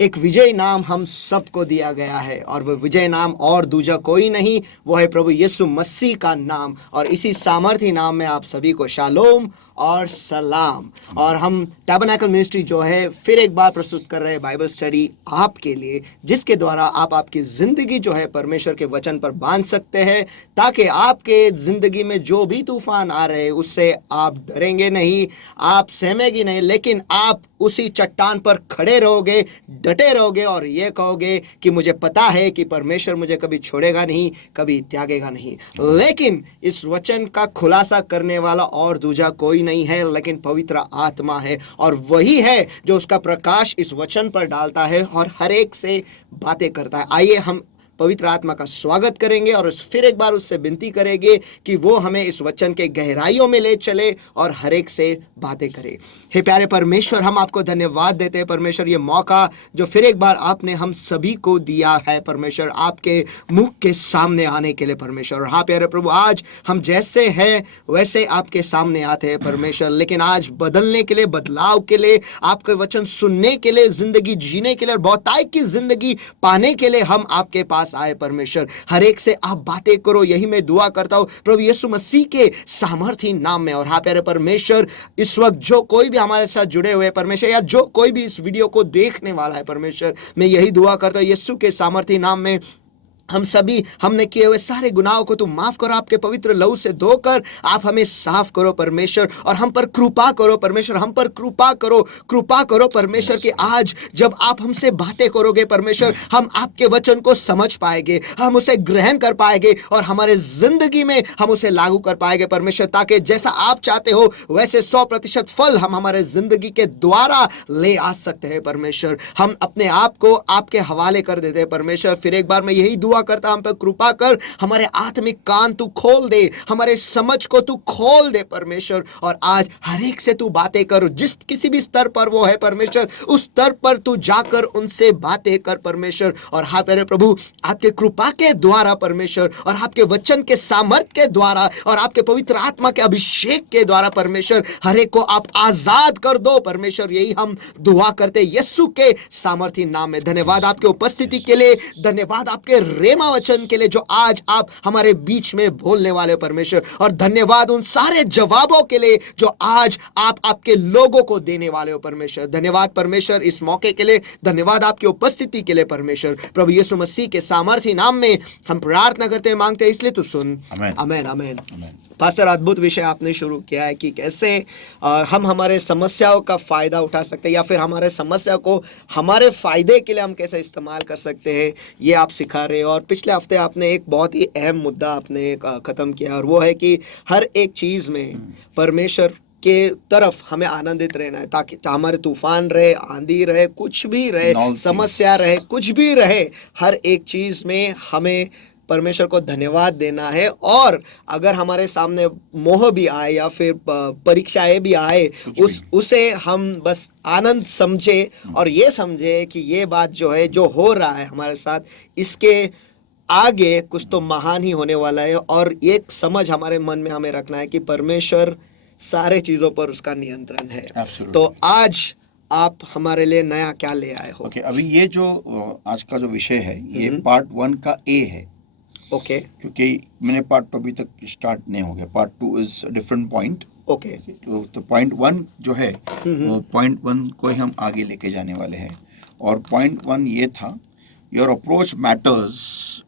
एक विजय नाम हम सबको दिया गया है और वह विजय नाम और दूजा कोई नहीं, वो है प्रभु यीशु मसीह का नाम। और इसी सामर्थी नाम में आप सभी को शालोम और सलाम। और हम टैबरनेकल मिनिस्ट्री जो है फिर एक बार प्रस्तुत कर रहे हैं बाइबल स्टडी आपके लिए, जिसके द्वारा आप आपकी जिंदगी जो है परमेश्वर के वचन पर बांध सकते हैं, ताकि आपके जिंदगी में जो भी तूफान आ रहे हैं उससे आप डरेंगे नहीं, आप सहमेंगे नहीं, लेकिन आप उसी चट्टान पर खड़े रहोगे, डटे रहोगे और ये कहोगे कि मुझे पता है कि परमेश्वर मुझे कभी छोड़ेगा नहीं, कभी त्यागेगा नहीं। लेकिन इस वचन का खुलासा करने वाला और दूजा कोई नहीं है, लेकिन पवित्र आत्मा है, और वही है जो उसका प्रकाश इस वचन पर डालता है और हर एक से बातें करता है। आइए हम पवित्र आत्मा का स्वागत करेंगे और फिर एक बार उससे विनती करेंगे कि वो हमें इस वचन के गहराइयों में ले चले और हर एक से बातें करे। हे प्यारे परमेश्वर, हम आपको धन्यवाद देते हैं परमेश्वर, ये मौका जो फिर एक बार आपने हम सभी को दिया है परमेश्वर, आपके मुख के सामने आने के लिए परमेश्वर। हाँ प्यारे प्रभु, आज हम जैसे हैं वैसे आपके सामने आते हैं परमेश्वर, लेकिन आज बदलने के लिए, बदलाव के लिए, आपके वचन सुनने के लिए, जिंदगी जीने के लिए और बहुतायत की जिंदगी पाने के लिए हम आपके पास आए परमेश्वर। हर एक से आप बातें करो, यही मैं दुआ करता हूं प्रभु यीशु मसीह के सामर्थी नाम में। और हाँ प्यारे परमेश्वर, इस वक्त जो कोई भी हमारे साथ जुड़े हुए परमेश्वर, या जो कोई भी इस वीडियो को देखने वाला है परमेश्वर, मैं यही दुआ करता हूं यीशु के सामर्थी नाम में, हम सभी हमने किए हुए सारे गुनाहों को तुम माफ करो, आपके पवित्र लहू से धोकर आप हमें साफ करो परमेश्वर, और हम पर कृपा करो परमेश्वर, हम पर कृपा करो परमेश्वर, कि आज जब आप हमसे बातें करोगे परमेश्वर, हम आपके वचन को समझ पाएंगे, हम उसे ग्रहण कर पाएंगे और हमारे जिंदगी में हम उसे लागू कर पाएंगे परमेश्वर, ताकि जैसा आप चाहते हो वैसे 100% फल हम हमारे जिंदगी के द्वारा ले आ सकते हैं परमेश्वर। हम अपने आप को आपके हवाले कर देते हैं परमेश्वर। फिर एक बार मैं यही दुआ करता, हम पर कृपा कर, हमारे आत्मिक कान तू खोल दे, हमारे समझ को तू खोल दे परमेश्वर, और आज हर एक से तू बातें कर, जिस किसी भी स्तर पर वो है परमेश्वर, उस स्तर पर तू जाकर उनसे बातें कर परमेश्वर। और हाँ प्यारे प्रभु, आपके कृपा के द्वारा परमेश्वर, और आपके वचन के सामर्थ के द्वारा, और आपके पवित्र आत्मा के अभिषेक के द्वारा परमेश्वर, हर एक को आप आजाद कर दो परमेश्वर। यही हम दुआ करते यीशु के सामर्थी नाम में। धन्यवाद आपके उपस्थिति के लिए, धन्यवाद आपके रेमा वचन के लिए जो आज आप हमारे बीच में बोलने वाले परमेश्वर, और धन्यवाद उन सारे जवाबों के लिए जो आज आप आपके लोगों को देने वाले हो परमेश्वर। धन्यवाद परमेश्वर इस मौके के लिए, धन्यवाद आपकी उपस्थिति के लिए परमेश्वर। प्रभु यीशु मसीह के सामर्थी नाम में हम प्रार्थना करते हैं, मांगते हैं, इसलिए तू सुन। आमीन आमीन। पास्टर, अद्भुत विषय आपने शुरू किया है कि कैसे हम हमारे समस्याओं का फायदा उठा सकते हैं, या फिर हमारे समस्या को हमारे फायदे के लिए हम कैसे इस्तेमाल कर सकते हैं, ये आप सिखा रहे हो। और पिछले हफ्ते आपने एक बहुत ही अहम मुद्दा आपने ख़त्म किया, और वो है कि हर एक चीज़ में परमेश्वर के तरफ हमें आनंदित रहना है, ताकि हमारे तूफान रहे, आंधी रहे, कुछ भी रहे, समस्या रहे, कुछ भी रहे, हर एक चीज़ में हमें परमेश्वर को धन्यवाद देना है। और अगर हमारे सामने मोह भी आए या फिर परीक्षाएं भी आए, उसे हम बस आनंद समझे, और ये समझे कि ये बात जो है, जो हो रहा है हमारे साथ, इसके आगे कुछ तो महान ही होने वाला है। और एक समझ हमारे मन में हमें रखना है कि परमेश्वर सारे चीज़ों पर उसका नियंत्रण है। तो आज आप हमारे लिए नया क्या ले आए हो? अभी ये जो आज का जो विषय है, ये पार्ट 1 का ए है। क्योंकि मैंने पार्ट 2 अभी तक स्टार्ट नहीं हो गया। Part 2 is different point. तो पॉइंट 1 जो है, पॉइंट 1 को ही हम आगे लेके जाने वाले हैं। और पॉइंट 1 ये था, your approach matters,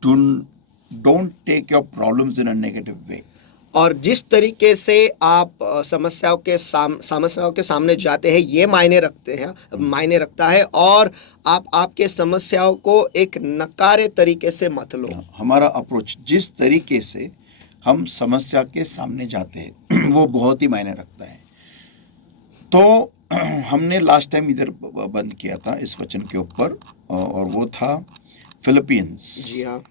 don't take your problems in a negative way. और जिस तरीके से आप समस्याओं के सामने जाते हैं, ये मायने रखता है। और आप आपके समस्याओं को एक नकारे तरीके से मत लो। हमारा अप्रोच, जिस तरीके से हम समस्या के सामने जाते हैं, वो बहुत ही मायने रखता है। तो हमने लास्ट टाइम इधर बंद किया था इस वचन के ऊपर, और वो था फिलिपियंस। जी हाँ,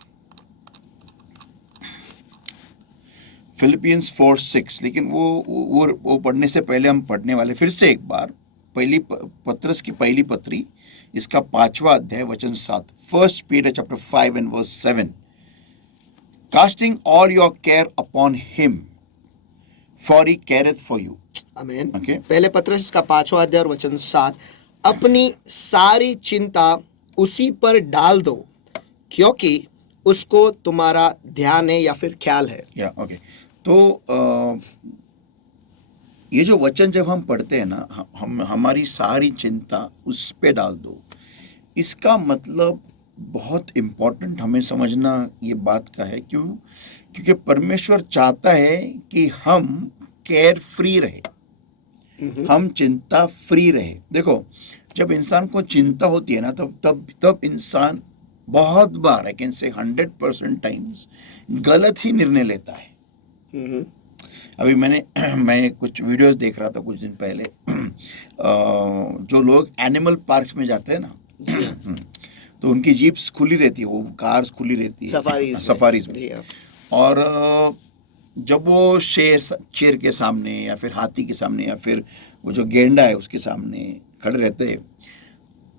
फिलिपियंस 4:6। लेकिन वो पढ़ने से पहले हम पढ़ने वाले फिर से एक बार पत्रस की पहली पत्री, इसका 5वां अध्याय वचन 7। 1 Peter chapter 5 and verse 7, casting all your care upon him, for he careth for you. आमीन। Okay. पहले पत्रस का 5वां अध्याय और वचन 7, अपनी सारी चिंता उसी पर डाल दो क्योंकि उसको तुम्हारा ध्यान है या फिर ख्याल है। या ओके, तो ये जो वचन जब हम पढ़ते हैं ना, हम हमारी सारी चिंता उस पे डाल दो, इसका मतलब बहुत इम्पोर्टेंट हमें समझना ये बात का है। क्यों? क्योंकि परमेश्वर चाहता है कि हम केयर फ्री रहे, हम चिंता फ्री रहे। देखो, जब इंसान को चिंता होती है ना, तब इंसान बहुत बार, आई कैन से 100% टाइम्स गलत ही निर्णय लेता है। अभी मैं कुछ वीडियोस देख रहा था कुछ दिन पहले, जो लोग एनिमल पार्क्स में जाते हैं ना, तो उनकी जीप्स खुली रहती है, वो कार्स खुली रहती है सफारीज में। और जब वो शेर के सामने या फिर हाथी के सामने या फिर वो जो गेंडा है उसके सामने खड़े रहते हैं,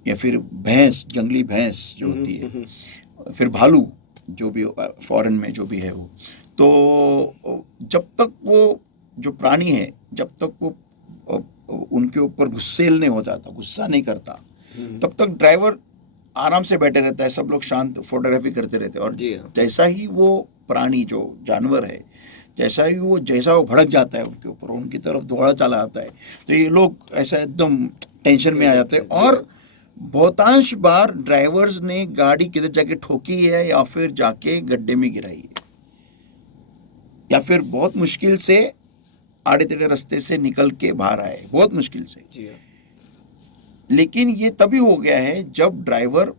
या फिर भैंस, जंगली भैंस जो होती है, फिर भालू जो भी फॉरेन में जो भी है वो, तो जब तक वो जो प्राणी है, जब तक वो उनके ऊपर गुस्सेल नहीं हो जाता, गुस्सा नहीं करता, तब तक ड्राइवर आराम से बैठे रहता है, सब लोग शांत फोटोग्राफी करते रहते हैं। और जैसा ही वो प्राणी जो जानवर है, जैसा वो भड़क जाता है उनके ऊपर, उनकी तरफ दौड़ा चला आता है, तो ये लोग ऐसा एकदम टेंशन में आ जाते हैं। और बहुतांश बार ड्राइवर्स ने गाड़ी किधर जाके ठोकी है, या फिर जाके गड्ढे में गिराई है, या फिर बहुत मुश्किल से आड़े टेढ़े रास्ते से निकल के बाहर आए, बहुत मुश्किल से। लेकिन ये तभी हो गया है जब ड्राइवर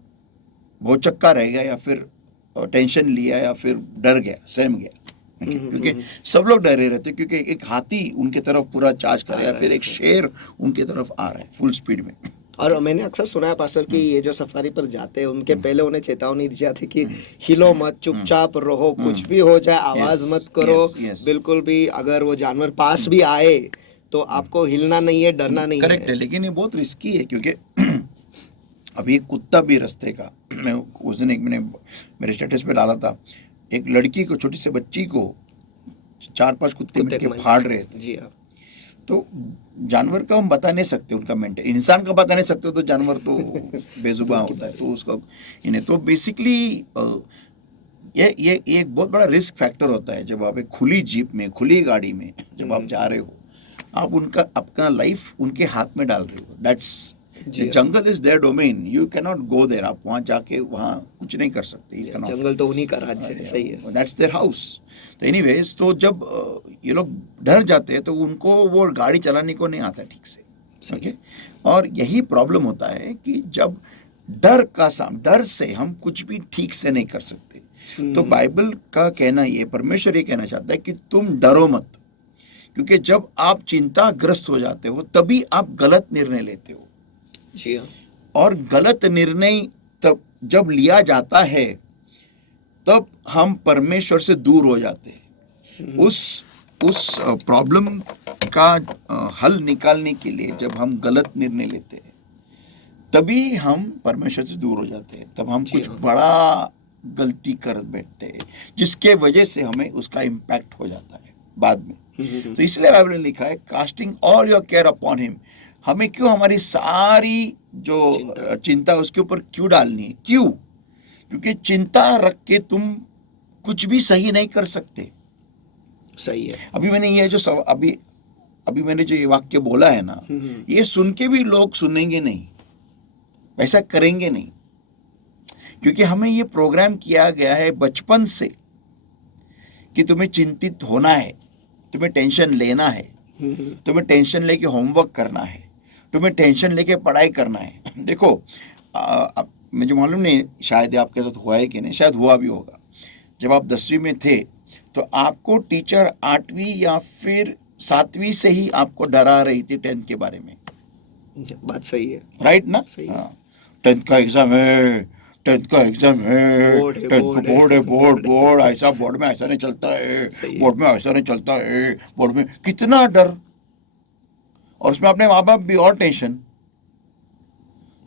भौचक्का रह गया, या फिर टेंशन लिया, या फिर डर गया, सहम गया। क्योंकि सब लोग डरे रहते, क्योंकि एक हाथी उनके तरफ पूरा चार्ज कर रहा है, फिर एक शेर उनके तरफ आ रहा है फुल स्पीड में। और मैंने अक्सर सुना है पास्टर कि ये जो सफारी पर जाते हैं उनके पहले उन्हें चेतावनी दी जाती कि हिलो मत, चुपचाप रहो, कुछ भी हो जाए आवाज मत करो, बिल्कुल भी। अगर वो जानवर पास भी आए तो आपको हिलना नहीं है, डरना नहीं है। करेक्ट है, लेकिन ये बहुत रिस्की है, क्योंकि अभी एक कुत्ता भी रास्ते का, मैं उस दिन मैंने मेरे स्टेटस पे डाला था, एक लड़की को, छोटी सी बच्ची को 4-5 कुत्ते मिलके फाड़ रहे थे। जी हाँ। तो जानवर का हम बता नहीं सकते उनका मेंटेन, इंसान का बता नहीं सकते, तो जानवर तो बेजुबान होता है, तो उसका इन्हें तो बेसिकली ये एक बहुत बड़ा रिस्क फैक्टर होता है। जब आप एक खुली जीप में, खुली गाड़ी में जब आप जा रहे हो, आप अपना लाइफ उनके हाथ में डाल रहे हो। That's jungle is their domain, you can not go there. आप वहाँ जाके वहाँ कुछ नहीं कर सकते। जंगल तो उन्हीं का राज्य है। सही है, दैट्स देयर हाउस। तो एनीवेज, तो जब ये लोग डर जाते हैं तो उनको वो गाड़ी चलाने को नहीं आता ठीक से। ओके, और यही प्रॉब्लम होता है कि जब डर से हम कुछ भी ठीक से नहीं कर सकते। तो बाइबल का कहना ये, परमेश्वर ये कहना चाहता है कि तुम डरो मत, क्योंकि जब आप चिंताग्रस्त हो जाते हो तभी आप गलत निर्णय लेते हो। जी हाँ। और गलत निर्णय तब जब लिया जाता है तब हम परमेश्वर से दूर हो जाते हैं। उस प्रॉब्लम का हल निकालने के लिए जब हम गलत निर्णय लेते हैं तभी हम परमेश्वर से दूर हो जाते हैं, तब हम कुछ बड़ा गलती कर बैठते हैं, जिसके वजह से हमें उसका इम्पैक्ट हो जाता है बाद में। तो इसलिए बाइबल ने लिखा है, casting all your care upon him. हमें क्यों हमारी सारी जो चिंता उसके ऊपर क्यों डालनी है? क्यों? क्योंकि चिंता रख के तुम कुछ भी सही नहीं कर सकते। सही है। अभी मैंने ये जो अभी मैंने जो ये वाक्य बोला है ना, ये सुन के भी लोग सुनेंगे नहीं, वैसा करेंगे नहीं, क्योंकि हमें ये प्रोग्राम किया गया है बचपन से कि तुम्हें चिंतित होना है, तुम्हें टेंशन लेना है, तुम्हें टेंशन लेके होमवर्क करना है, तुम्हें टेंशन लेके पढ़ाई करना है। देखो, मुझे मालूम नहीं शायद आपके साथ हुआ है कि नहीं, शायद हुआ भी होगा। जब आप 10वीं में थे तो आपको टीचर 8वीं या फिर 7वीं से ही आपको डरा रही थी 10th के बारे में। बात सही है, राइट ना? सही है। 10th का एग्जाम है, 10th का एग्जाम है, 10th का बोर्ड है, बोर्ड ऐसा, बोर्ड में ऐसा नहीं चलता है, बोर्ड में ऐसा नहीं चलता है, बोर्ड में कितना डर, और उसमें अपने माँ बाप भी और टेंशन।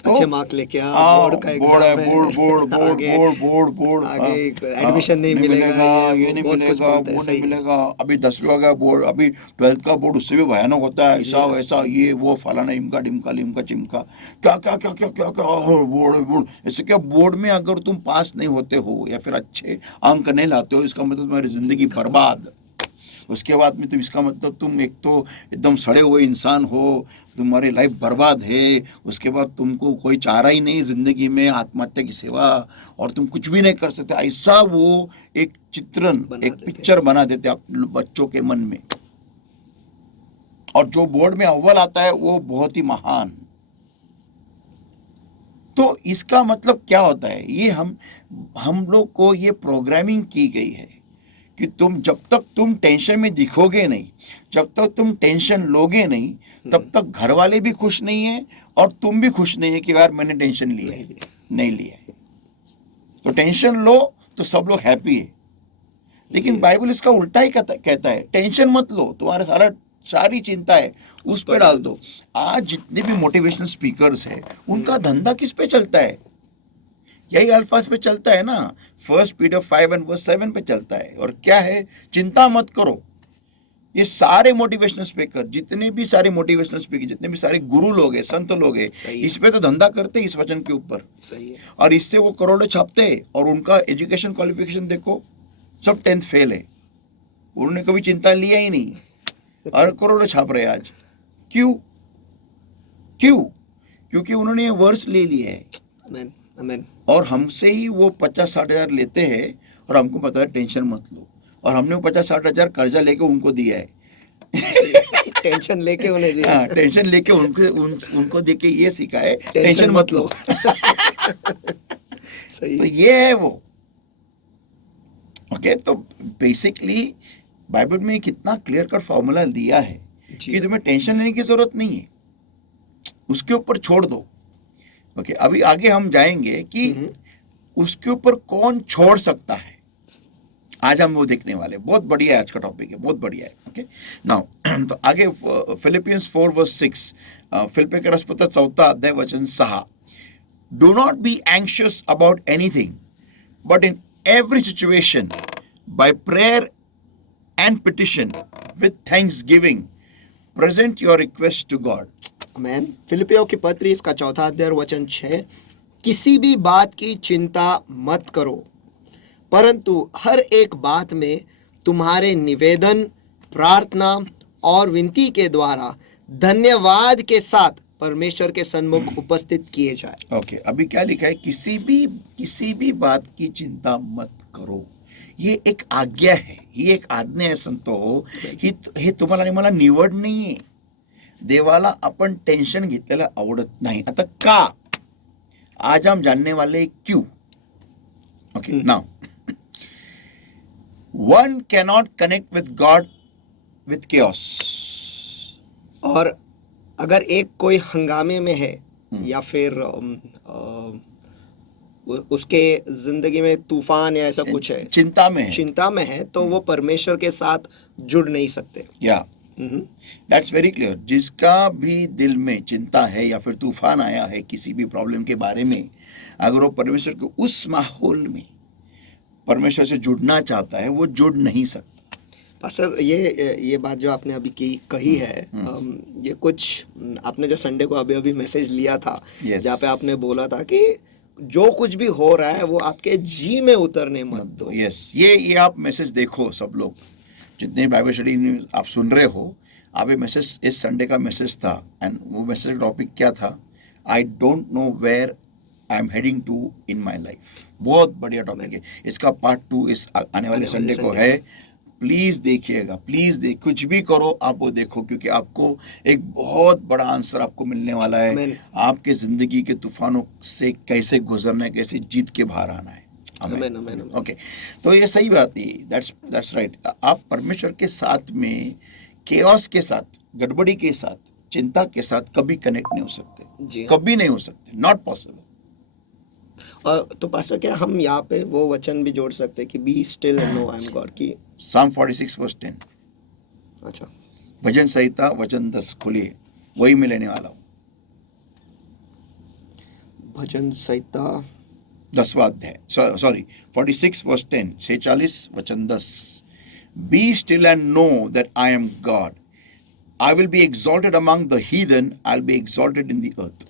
अच्छे मार्क लेके आ, बोर्ड का बोर्ड है, एग्जाम है, बोर्ड बोर्ड बोर्ड आगे बोर्ड बोर्ड बोर्ड आगे एडमिशन नहीं मिलेगा, ये नहीं बहुत कुछ मिलेगा, बोलते हैं, वो नहीं सही है। मिलेगा, अभी 10वीं का बोर्ड, अभी 12th का बोर्ड उससे भी भयानक होता है, ऐसा वैसा ये वो फलाना इमका डिमका लिमका चिमका, क्या क्या क्या क्या क्या क्या, बोर्ड बोर्ड। इससे क्या, बोर्ड में अगर तुम पास नहीं होते हो या फिर अच्छे अंक नहीं लाते हो, इसका मतलब तुम्हारी जिंदगी बर्बाद। उसके बाद में तुम, इसका मतलब तुम एक तो एकदम सड़े हुए इंसान हो, तुम्हारी लाइफ बर्बाद है। उसके बाद तुमको कोई चारा ही नहीं जिंदगी में, आत्महत्या की सेवा, और तुम कुछ भी नहीं कर सकते। ऐसा वो एक चित्रण, एक पिक्चर बना देते आप बच्चों के मन में। और जो बोर्ड में अव्वल आता है वो बहुत ही महान। तो इसका मतलब क्या होता है, ये हम लोग को ये प्रोग्रामिंग की गई है कि तुम जब तक तुम टेंशन में दिखोगे नहीं, जब तक तुम टेंशन लोगे नहीं, तब तक घर वाले भी खुश नहीं है और तुम भी खुश नहीं है कि यार मैंने टेंशन लिया है, नहीं लिया है। तो टेंशन लो तो सब लोग हैप्पी है, लेकिन बाइबल इसका उल्टा ही कहता है, टेंशन मत लो, तुम्हारा सारी चिंता है उस पे डाल दो। आज जितने भी मोटिवेशनल स्पीकर्स है, उनका धंधा किस पे चलता है? यही अल्फाज पे चलता है ना, 1 Peter 5:7 पे चलता है। और क्या है, चिंता मत करो। ये सारे मोटिवेशनल स्पीकर, जितने भी सारे मोटिवेशनल स्पीकर, जितने भी सारे गुरु लोग हैं, संत लोग हैं, इस पे तो धंधा करते हैं, इस वचन के ऊपर। सही है। और इससे वो करोड़ों छापते हैं। और उनका एजुकेशन क्वालिफिकेशन देखो, सब 10th फेल है। उन्होंने कभी चिंता लिया ही नहीं और करोड़ों छाप रहे आज। क्यों? क्यों? क्योंकि उन्होंने ये वर्स ले लिया है। आमीन, आमीन। और हमसे ही वो 50-60 हजार लेते हैं और हमको पता है टेंशन मत लो। और हमने वो 50-60 हजार कर्जा लेके उनको दिया है। टेंशन लेके उन्हें दिया। हाँ, टेंशन लेके उनको दे के ये सीखा है, टेंशन मत लो। सही। तो ये है वो। ओके, तो बेसिकली बाइबल में कितना क्लियर कट फॉर्मूला दिया है कि तुम्हें टेंशन लेने की जरूरत नहीं है, उसके ऊपर छोड़ दो। ओके, अभी आगे हम जाएंगे कि उसके ऊपर कौन छोड़ सकता है। आज हम वो देखने वाले, बहुत बढ़िया है आज का टॉपिक है, बहुत बढ़िया है। ओके, नाउ तो आगे फिलिपियंस 4:6, फिलिप्पी के रसपत्र 4 अध्याय वचन 6, do not be anxious about anything but in every situation by prayer and petition with thanksgiving present your request to God. आमीन। फिलिपियों की पत्री इसका 4 अध्याय वचन 6, किसी भी बात की चिंता मत करो, परंतु हर एक बात में तुम्हारे निवेदन, प्रार्थना और विनती के द्वारा धन्यवाद के साथ परमेश्वर के सन्मुख उपस्थित किए जाए। ओके, अभी क्या लिखा है, किसी भी बात की चिंता मत करो। ये एक आज्ञा है, ये एक आज्ञा आहे संतो, हे तुम्हाला आणि मला निवड नाहीये. देवाला आपण टेन्शन घेतलेलं आवडत नाही. आता का? आज हम जानने वाले क्यों. Okay, now one cannot connect with God with chaos. और अगर एक कोई हंगामे में है या फिर उसके जिंदगी में तूफान या ऐसा कुछ है, चिंता में है, तो वो परमेश्वर के साथ जुड़ नहीं सकते। या दैट्स वेरी क्लियर। जिसका भी दिल में चिंता है या फिर तूफान आया है किसी भी प्रॉब्लम के बारे में, अगर वो परमेश्वर के उस माहौल में परमेश्वर से जुड़ना चाहता है, वो जुड़ नहीं सकता। पास्टर, ये बात जो आपने अभी कही है, ये कुछ आपने जो संडे को अभी मैसेज लिया था, जहाँ पे आपने बोला था कि जो कुछ भी हो रहा है वो आपके जी में उतरने मत दो। यस, ये आप मैसेज देखो, सब लोग जितने बाइबल स्टडी आप सुन रहे हो, आप ये मैसेज इस संडे का मैसेज था। एंड वो मैसेज का टॉपिक क्या था? I don't know where I am heading to in my life. बहुत बढ़िया टॉपिक है। इसका पार्ट 2 इस आने वाले संडे को है। प्लीज देखिएगा, प्लीज कुछ भी करो आप वो देखो, क्योंकि आपको एक बहुत बड़ा आंसर आपको मिलने वाला है। आपके जिंदगी के तूफानों से कैसे गुजरना है, कैसे जीत के बाहर आना है। ओके, तो ये सही बात है। That's right. आप परमेश्वर के साथ में केओस के साथ, गड़बड़ी के साथ, चिंता के साथ कभी कनेक्ट नहीं हो सकते, कभी नहीं हो सकते, नॉट पॉसिबल। और तो पास्टर, क्या हम यहाँ पे वो वचन भी जोड़ सकते हैं कि be still and know I am God की? Psalm 46:10। अच्छा, भजन संहिता वचन 10 खोलिए, वही मैं लेने वाला हूँ। भजन संहिता 10वां अध्याय, सॉरी 46 वर्स 10, 46 वचन 10। Be still and know that I am God, I will be exalted among the heathen, I will be exalted in the earth.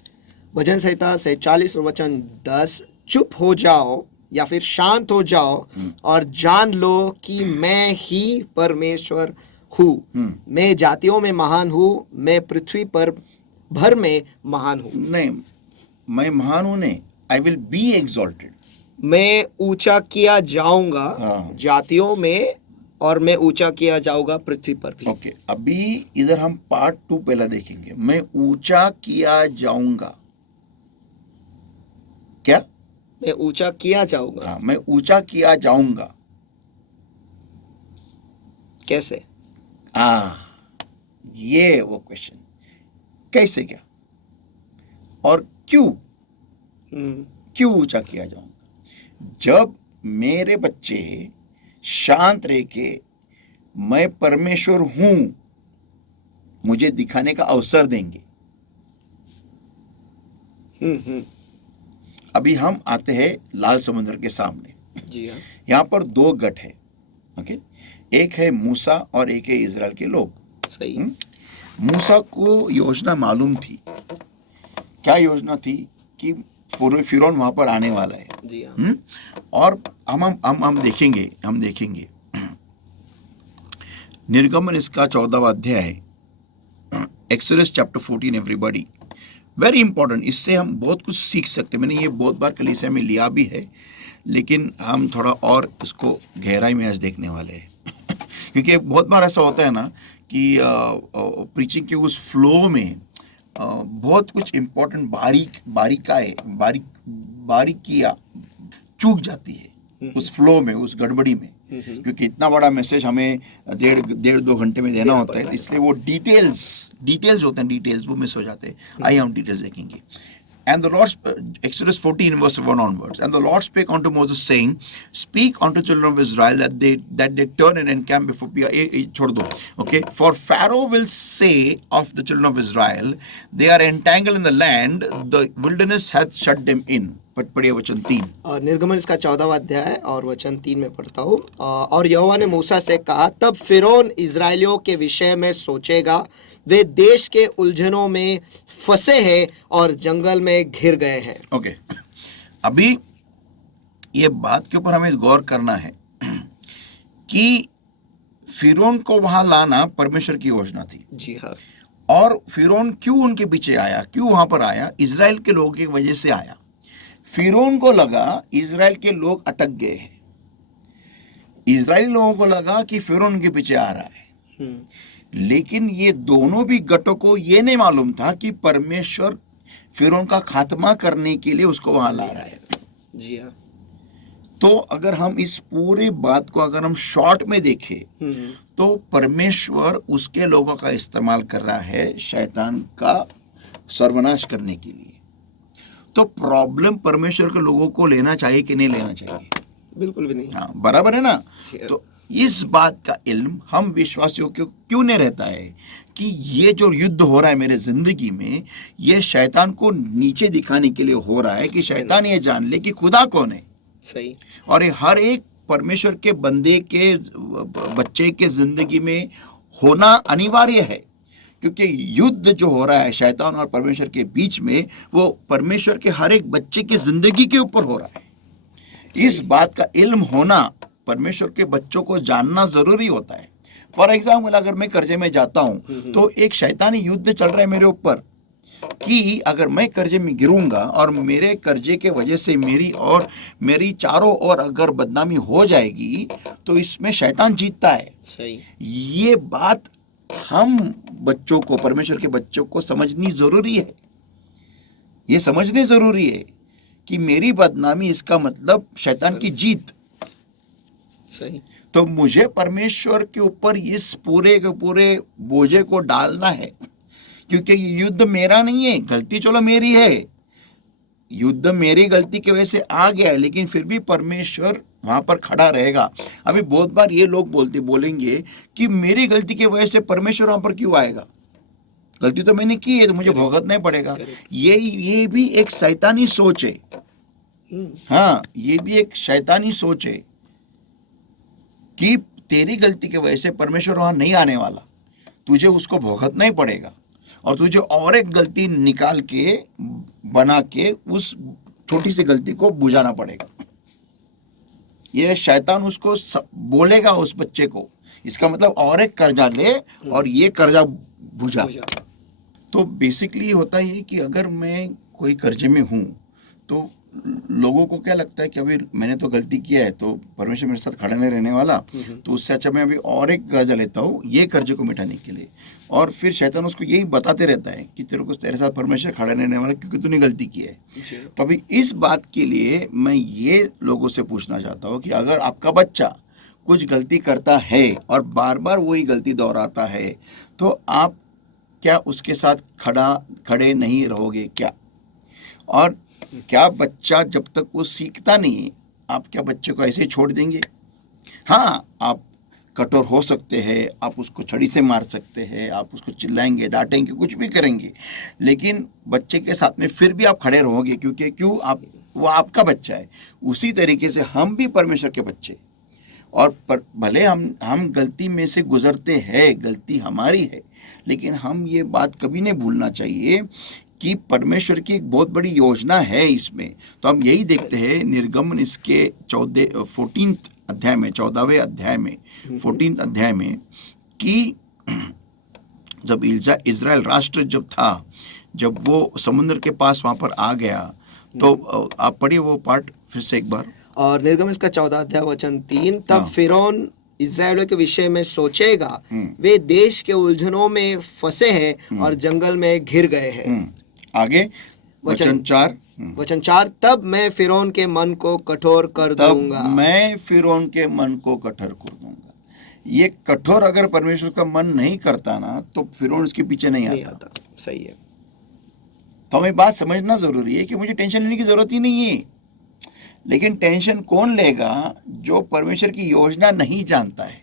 भजन संहिता 46 वचन 10, चुप हो जाओ या फिर शांत हो जाओ और जान लो कि मैं ही परमेश्वर हूँ। मैं जातियों में महान हूँ, मैं पृथ्वी पर भर में महान हूँ। नहीं, मैं महान हूं नहीं, आई विल बी एक्सॉल्टेड, मैं ऊंचा किया जाऊंगा हाँ। जातियों में, और मैं ऊंचा किया जाऊंगा पृथ्वी पर भी। ओके, अभी इधर हम पार्ट 2 पहला देखेंगे। मैं ऊंचा किया जाऊंगा, क्या? मैं ऊंचा किया जाऊंगा। हाँ, मैं ऊंचा किया जाऊंगा। कैसे? ये वो क्वेश्चन, कैसे, क्या और क्यों? क्यों ऊंचा किया जाऊंगा? जब मेरे बच्चे शांत रह के मैं परमेश्वर हूं मुझे दिखाने का अवसर देंगे। अभी हम आते हैं लाल समुद्र के सामने। जी हाँ। यहाँ पर 2 गट है, ओके। एक है मूसा और एक है इजराइल के लोग। सही। मूसा को योजना मालूम थी। क्या योजना थी? कि फिरौन वहां पर आने वाला है। जी हाँ। और हम देखेंगे निर्गमन इसका 14वां अध्याय, exodus chapter 14, everybody, very important. इससे हम बहुत कुछ सीख सकते हैं। मैंने ये बहुत बार कलीसिया में लिया भी है, लेकिन हम थोड़ा और इसको गहराई में आज देखने वाले हैं क्योंकि बहुत बार ऐसा होता है ना कि प्रीचिंग के उस फ्लो में बहुत कुछ इम्पोर्टेंट बारीकियाँ चूक जाती है उस फ्लो में, उस गड़बड़ी में, क्योंकि इतना बड़ा मैसेज हमें 1.5-2 घंटे में देना होता है, तो इसलिए वो डिटेल्स होते हैं, डिटेल्स वो मिस हो जाते हैं। आइए हम डिटेल्स देखेंगे। And the Lord, Exodus 14 verse 1 onwards, and the Lord spake unto Moses, saying, Speak unto the children of Israel that they turn and encamp before छोड़ दो, okay? For Pharaoh will say of the children of Israel, they are entangled in the land, the wilderness hath shut them in. पढ़िए वचन 3। निर्गमन इसका 14वां अध्याय और वचन 3 में पढ़ता हूँ। और यहोवा ने मूसा से कहा, तब फिरौन इजराइलियों के विषय में सोचेगा, वे देश के उलझनों में फंसे हैं और जंगल में घिर गए हैं। ओके, अभी ये बात के ऊपर हमें गौर करना है कि फिरौन को वहां लाना परमेश्वर की योजना थी। जी हाँ। और फिरौन क्यों उनके पीछे आया, क्यों वहां पर आया? इजराइल के लोगों की वजह से आया। फिरौन को लगा इजराइल के लोग अटक गए हैं, इजराइली लोगों को लगा कि फिरौन के पीछे आ रहा है, लेकिन ये दोनों भी गटों को ये नहीं मालूम था कि परमेश्वर फिरौन का खात्मा करने के लिए उसको वहां ला रहा है। जी हाँ। तो अगर हम इस पूरे बात को अगर हम शॉर्ट में देखें तो परमेश्वर उसके लोगों का इस्तेमाल कर रहा है शैतान का सर्वनाश करने के लिए। तो प्रॉब्लम परमेश्वर के लोगों को लेना चाहिए कि नहीं लेना चाहिए? बिल्कुल भी नहीं। हाँ, बराबर है ना। तो इस बात का इल्म हम विश्वासियों को क्यों नहीं रहता है कि ये जो युद्ध हो रहा है मेरे जिंदगी में, ये शैतान को नीचे दिखाने के लिए हो रहा है कि शैतान ये जान ले कि खुदा कौन है। सही। और ये हर एक परमेश्वर के बंदे के बच्चे के जिंदगी में होना अनिवार्य है, क्योंकि युद्ध जो हो रहा है शैतान और परमेश्वर के बीच में, वो परमेश्वर के हर एक बच्चे की जिंदगी के ऊपर हो रहा है। इस बात का इल्म होना, परमेश्वर के बच्चों को जानना जरूरी होता है। फॉर एग्जाम्पल, अगर मैं कर्जे में जाता हूं तो एक शैतानी युद्ध चल रहा है मेरे ऊपर कि अगर मैं कर्जे में गिरूंगा और मेरे कर्जे के वजह से मेरी चारों ओर अगर बदनामी हो जाएगी तो इसमें शैतान जीतता है। सही। ये बात हम बच्चों को, परमेश्वर के बच्चों को समझनी जरूरी है। ये समझनी जरूरी है कि मेरी बदनामी इसका मतलब शैतान की जीत। सही। तो मुझे परमेश्वर के ऊपर इस पूरे के पूरे बोझे को डालना है, क्योंकि ये युद्ध मेरा नहीं है। गलती चलो मेरी है, युद्ध मेरी गलती की वजह से आ गया है, लेकिन फिर भी परमेश्वर वहां पर खड़ा रहेगा। अभी बहुत बार ये लोग बोलेंगे कि मेरी गलती की वजह से परमेश्वर वहां पर क्यों आएगा? गलती तो मैंने की है तो मुझे भुगतना ही पड़ेगा। ये भी एक शैतानी सोच है। हाँ, ये भी एक शैतानी सोच है कि तेरी गलती की वजह से परमेश्वर वहां नहीं आने वाला, तुझे उसको भुगतना ही पड़ेगा और तुझे और एक गलती निकाल के बना के उस छोटी सी गलती को बुझाना पड़ेगा। ये शैतान उसको बोलेगा उस बच्चे को, इसका मतलब और एक कर्जा ले और ये कर्जा बुझा। तो बेसिकली होता है कि अगर मैं कोई कर्जे में हूँ तो लोगों को क्या लगता है कि अभी मैंने तो गलती किया है तो परमेश्वर मेरे साथ खड़ा नहीं रहने वाला, तो उससे अच्छा मैं अभी और एक कर्जा लेता हूँ ये कर्जे को मिटाने के लिए। और फिर शैतान उसको यही बताते रहता है कि तेरे साथ परमेश्वर खड़ा नहीं रहने वाला क्योंकि तूने गलती की है। तो अभी इस बात के लिए मैं ये लोगों से पूछना चाहता हूँ कि अगर आपका बच्चा कुछ गलती करता है और बार बार वही गलती दोहराता है तो आप क्या उसके साथ खड़े नहीं रहोगे क्या? और क्या बच्चा जब तक वो सीखता नहीं आप क्या बच्चे को ऐसे ही छोड़ देंगे? हाँ, आप कठोर हो सकते हैं, आप उसको छड़ी से मार सकते हैं, आप उसको चिल्लाएंगे, डांटेंगे, कुछ भी करेंगे, लेकिन बच्चे के साथ में फिर भी आप खड़े रहोगे क्योंकि वो आपका बच्चा है। उसी तरीके से हम भी परमेश्वर के बच्चे और भले हम गलती में से गुजरते हैं, गलती हमारी है, लेकिन हम ये बात कभी नहीं भूलना चाहिए कि परमेश्वर की एक बहुत बड़ी योजना है इसमें। तो हम यही देखते हैं निर्गमन इसके 14वें अध्याय में 14वें अध्याय में कि जब इज़राइल राष्ट्र जब था, जब वो समुद्र के पास वहां पर आ गया, तो आप पढ़िए वो पार्ट फिर से एक बार। और निर्गम इसका 14 अध्याय वचन 3, तब फिरौन इज़राइलियों के विषय में सोचेगा, वे देश के उलझनों में फंसे हैं और जंगल में घिर गए हैं। आगे वचन 4, तब मैं फिरौन के मन को कठोर कर दूंगा। मैं फिरौन के मन को कठोर कर दूंगा। ये कठोर अगर परमेश्वर का मन नहीं करता ना तो फिरौन उसके पीछे नहीं आता। सही है। तो हमें बात समझना जरूरी है कि मुझे टेंशन लेने की जरूरत ही नहीं है, लेकिन टेंशन कौन लेगा? जो परमेश्वर की योजना नहीं जानता है।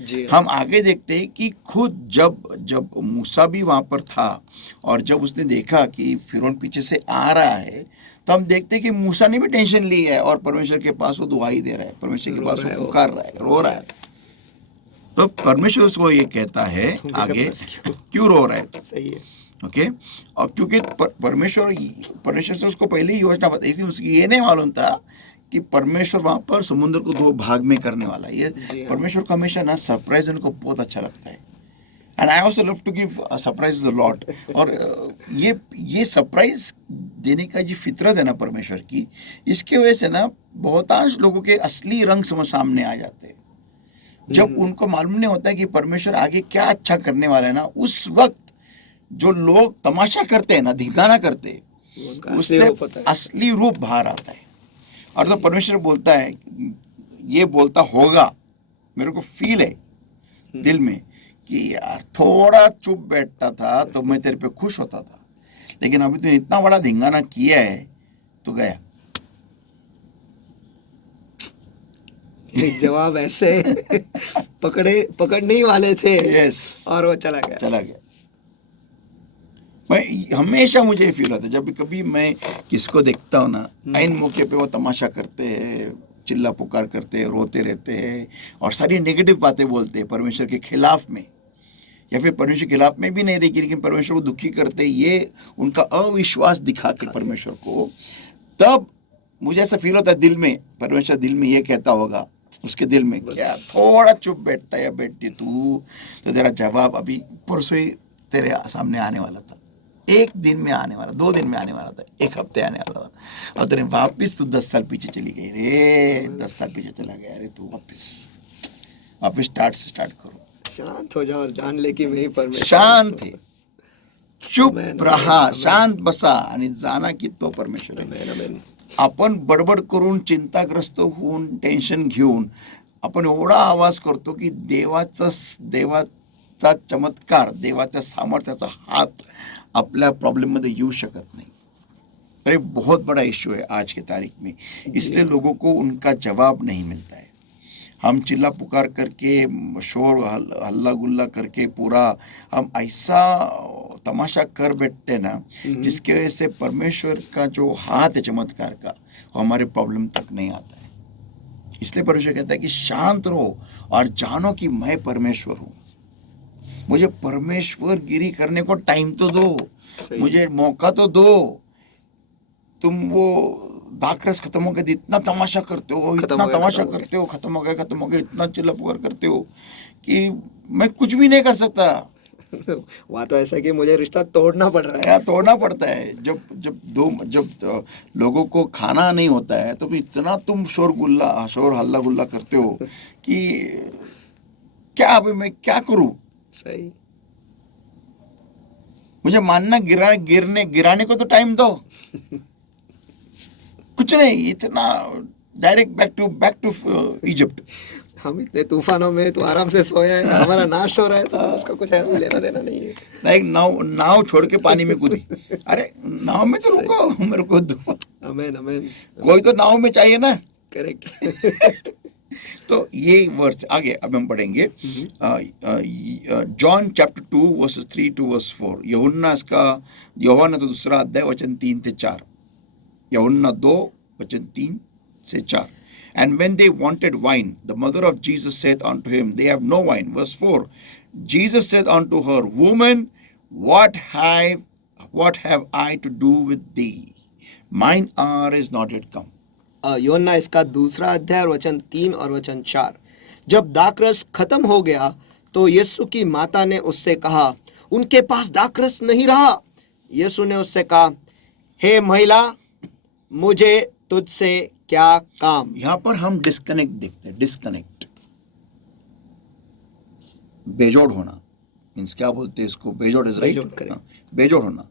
जी। हम आगे देखते हैं कि खुद जब मूसा भी वहां पर था और जब उसने देखा कि फिरौन पीछे से आ रहा है, तो हम देखते हैं कि मूसा ने भी टेंशन ली है और परमेश्वर के पास वो दुआई दे रहा है, परमेश्वर के पास वो पुकार रहा है, रो रहा है। तो परमेश्वर उसको ये कहता है आगे, क्यों रो रहा है? सही है। ओके। और क्योंकि परमेश्वर से उसको पहले ही योजना बताई थी, उसकी ये नहीं मालूम था कि परमेश्वर वहां पर समुद्र को 2 भाग में करने वाला है। ये परमेश्वर को हमेशा ना सरप्राइज उनको बहुत अच्छा लगता है। And I also love to give surprise a lot. और ये सरप्राइज देने का जो फितरत है ना परमेश्वर की, इसके वजह से ना बहुतांश लोगों के असली रंग सामने आ जाते हैं। जब उनको मालूम नहीं होता है कि परमेश्वर आगे क्या अच्छा करने वाला है ना, उस वक्त जो लोग तमाशा करते हैं ना, धिंगाना करते हैं, उससे असली रूप बाहर आता है। और तो परमेश्वर बोलता है, ये बोलता होगा, मेरे को फील है दिल में कि यार थोड़ा चुप बैठता था तो मैं तेरे पे खुश होता था, लेकिन अभी तो इतना बड़ा धिंगाना किया है तो गया। जवाब ऐसे पकड़ने ही वाले थे। यस। और वो चला गया। मैं हमेशा मुझे फील होता है जब कभी मैं किसको देखता हूँ ना, ऐन मौके पे वो तमाशा करते हैं, चिल्ला पुकार करते हैं, रोते रहते हैं और सारी नेगेटिव बातें बोलते हैं परमेश्वर के खिलाफ में, या फिर परमेश्वर के खिलाफ में भी नहीं रही लेकिन परमेश्वर को दुखी करते, ये उनका अविश्वास दिखा के परमेश्वर को, तब मुझे ऐसा फील होता है दिल में, परमेश्वर दिल में ये कहता होगा उसके दिल में, क्या थोड़ा चुप बैठता या बैठती तू तो तेरा जवाब अभी परसों ही तेरे सामने आने वाला था, 1 दिन में आने वाला, 2 दिन में आने वाला था, 1 हफ्ते आने वाला था, और तेरे वापिस तू 10 साल पीछे चली गई रे, 10 साल पीछे चला गया रे तू, वापिस स्टार्ट करो। शांत हो जाओ और जान ले की मी परमेश्वर शांत है, चुप रहा, शांत बसा आणि जाना की तो परमेश्वर आहे। आपण बडबड करून, चिंताग्रस्त होऊन, टेन्शन घेऊन आपण एवढा आवाज करतो की देवाचा चमत्कार, देवाच्या सामर्थ्याचा हात आपल्या प्रॉब्लम मध्ये येऊ शकत नाही। अरे बहुत बड़ा इश्यू है आज की तारीख में, इसलिए लोगों को उनका जवाब नहीं मिलता है। हम चिल्ला पुकार करके शोर हल्ला गुल्ला करके पूरा हम ऐसा तमाशा कर बैठते ना, जिसकी वजह से परमेश्वर का जो हाथ है चमत्कार का, वो हमारे प्रॉब्लम तक नहीं आता है। इसलिए परमेश्वर कहता है कि शांत रहो और जानो कि मैं परमेश्वर हूँ। मुझे परमेश्वर गिरी करने को टाइम तो दो, मुझे मौका तो दो। तुम वो दाखरस खत्म हो गया, इतना तमाशा करते हो, इतना तमाशा करते हो, खत्म हो गया, इतना चिल्ला पुकार करते हो कि मैं कुछ भी नहीं कर सकता। वहाँ तो ऐसा कि मुझे रिश्ता तोड़ना पड़ रहा है। तोड़ना पड़ता है। जब लोगों को खाना नहीं होता है तो भी इतना तुम शोर हल्ला गुल्ला करते हो कि क्या अभी मैं क्या करूं। सही। मुझे मानना गिराने को तो टाइम दो। कुछ नहीं, इतना डायरेक्ट बैक टू इजिप्ट। हम इतने तूफानों में तो आराम से सोए हैं, हमारा नाश हो रहा है, तो उसको कुछ लेना देना नहीं है। लाइक नाव छोड़ के पानी में कूदी। अरे नाव में तो रुको, मेरे को दो। आमेन आमेन। कोई तो नाव में चाहिए ना। करेक्ट। तो ये वर्स आगे अब हम पढ़ेंगे। John chapter 2 versus 3 to verse 4। यूहन्ना तो दूसरा अध्याय वचन 3 से 4। यूहन्ना 2 वचन 3 से 4। And when they wanted wine, the mother of Jesus said unto him, They have no wine. Verse 4, Jesus said unto her, Woman, what have I to do with thee? Mine hour is not yet come. यूहन्ना इसका दूसरा अध्याय वचन 3 और वचन 4। जब दाखरस खत्म हो गया तो यीशु की माता ने उससे कहा, उनके पास दाखरस नहीं रहा। यीशु ने उससे कहा, हे महिला, मुझे तुझसे क्या काम। यहां पर हम डिस्कनेक्ट देखते हैं। डिस्कनेक्ट, बेजोड़ होना, मीन्स क्या बोलते हैं इसको? बेजोड़ इज राइट। बेजोड़ होना,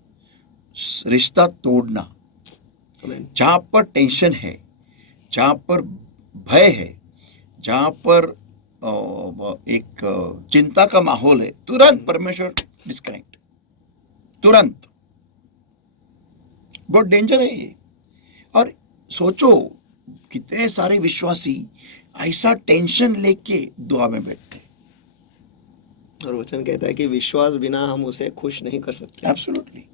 रिश्ता तोड़ना। जहां पर टेंशन है, जहां पर भय है, जहां पर एक चिंता का माहौल है, तुरंत परमेश्वर डिस्कनेक्ट, तुरंत। बहुत डेंजर है ये। और सोचो कितने सारे विश्वासी ऐसा टेंशन लेके दुआ में बैठते हैं। और वचन कहता है कि विश्वास बिना हम उसे खुश नहीं कर सकते। एब्सोल्युटली।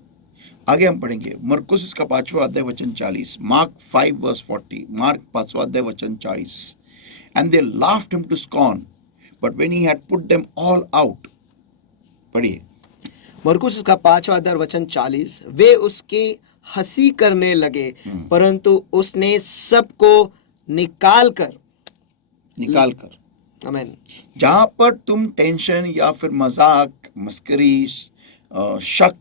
आगे हम पढ़ेंगे मरकुस इसका 5वां अध्याय वचन 40। Mark 5 verse 40। मार्क 5वां अध्याय वचन 40। And they laughed him to scorn, but when he had put them all out. पढ़िए। मरकुस इसका 5वां अध्याय वचन 40। वे उसकी हंसी करने लगे, परंतु उसने सबको निकाल कर। आमीन। जहां पर तुम टेंशन या फिर मजाक, मस्करी, शक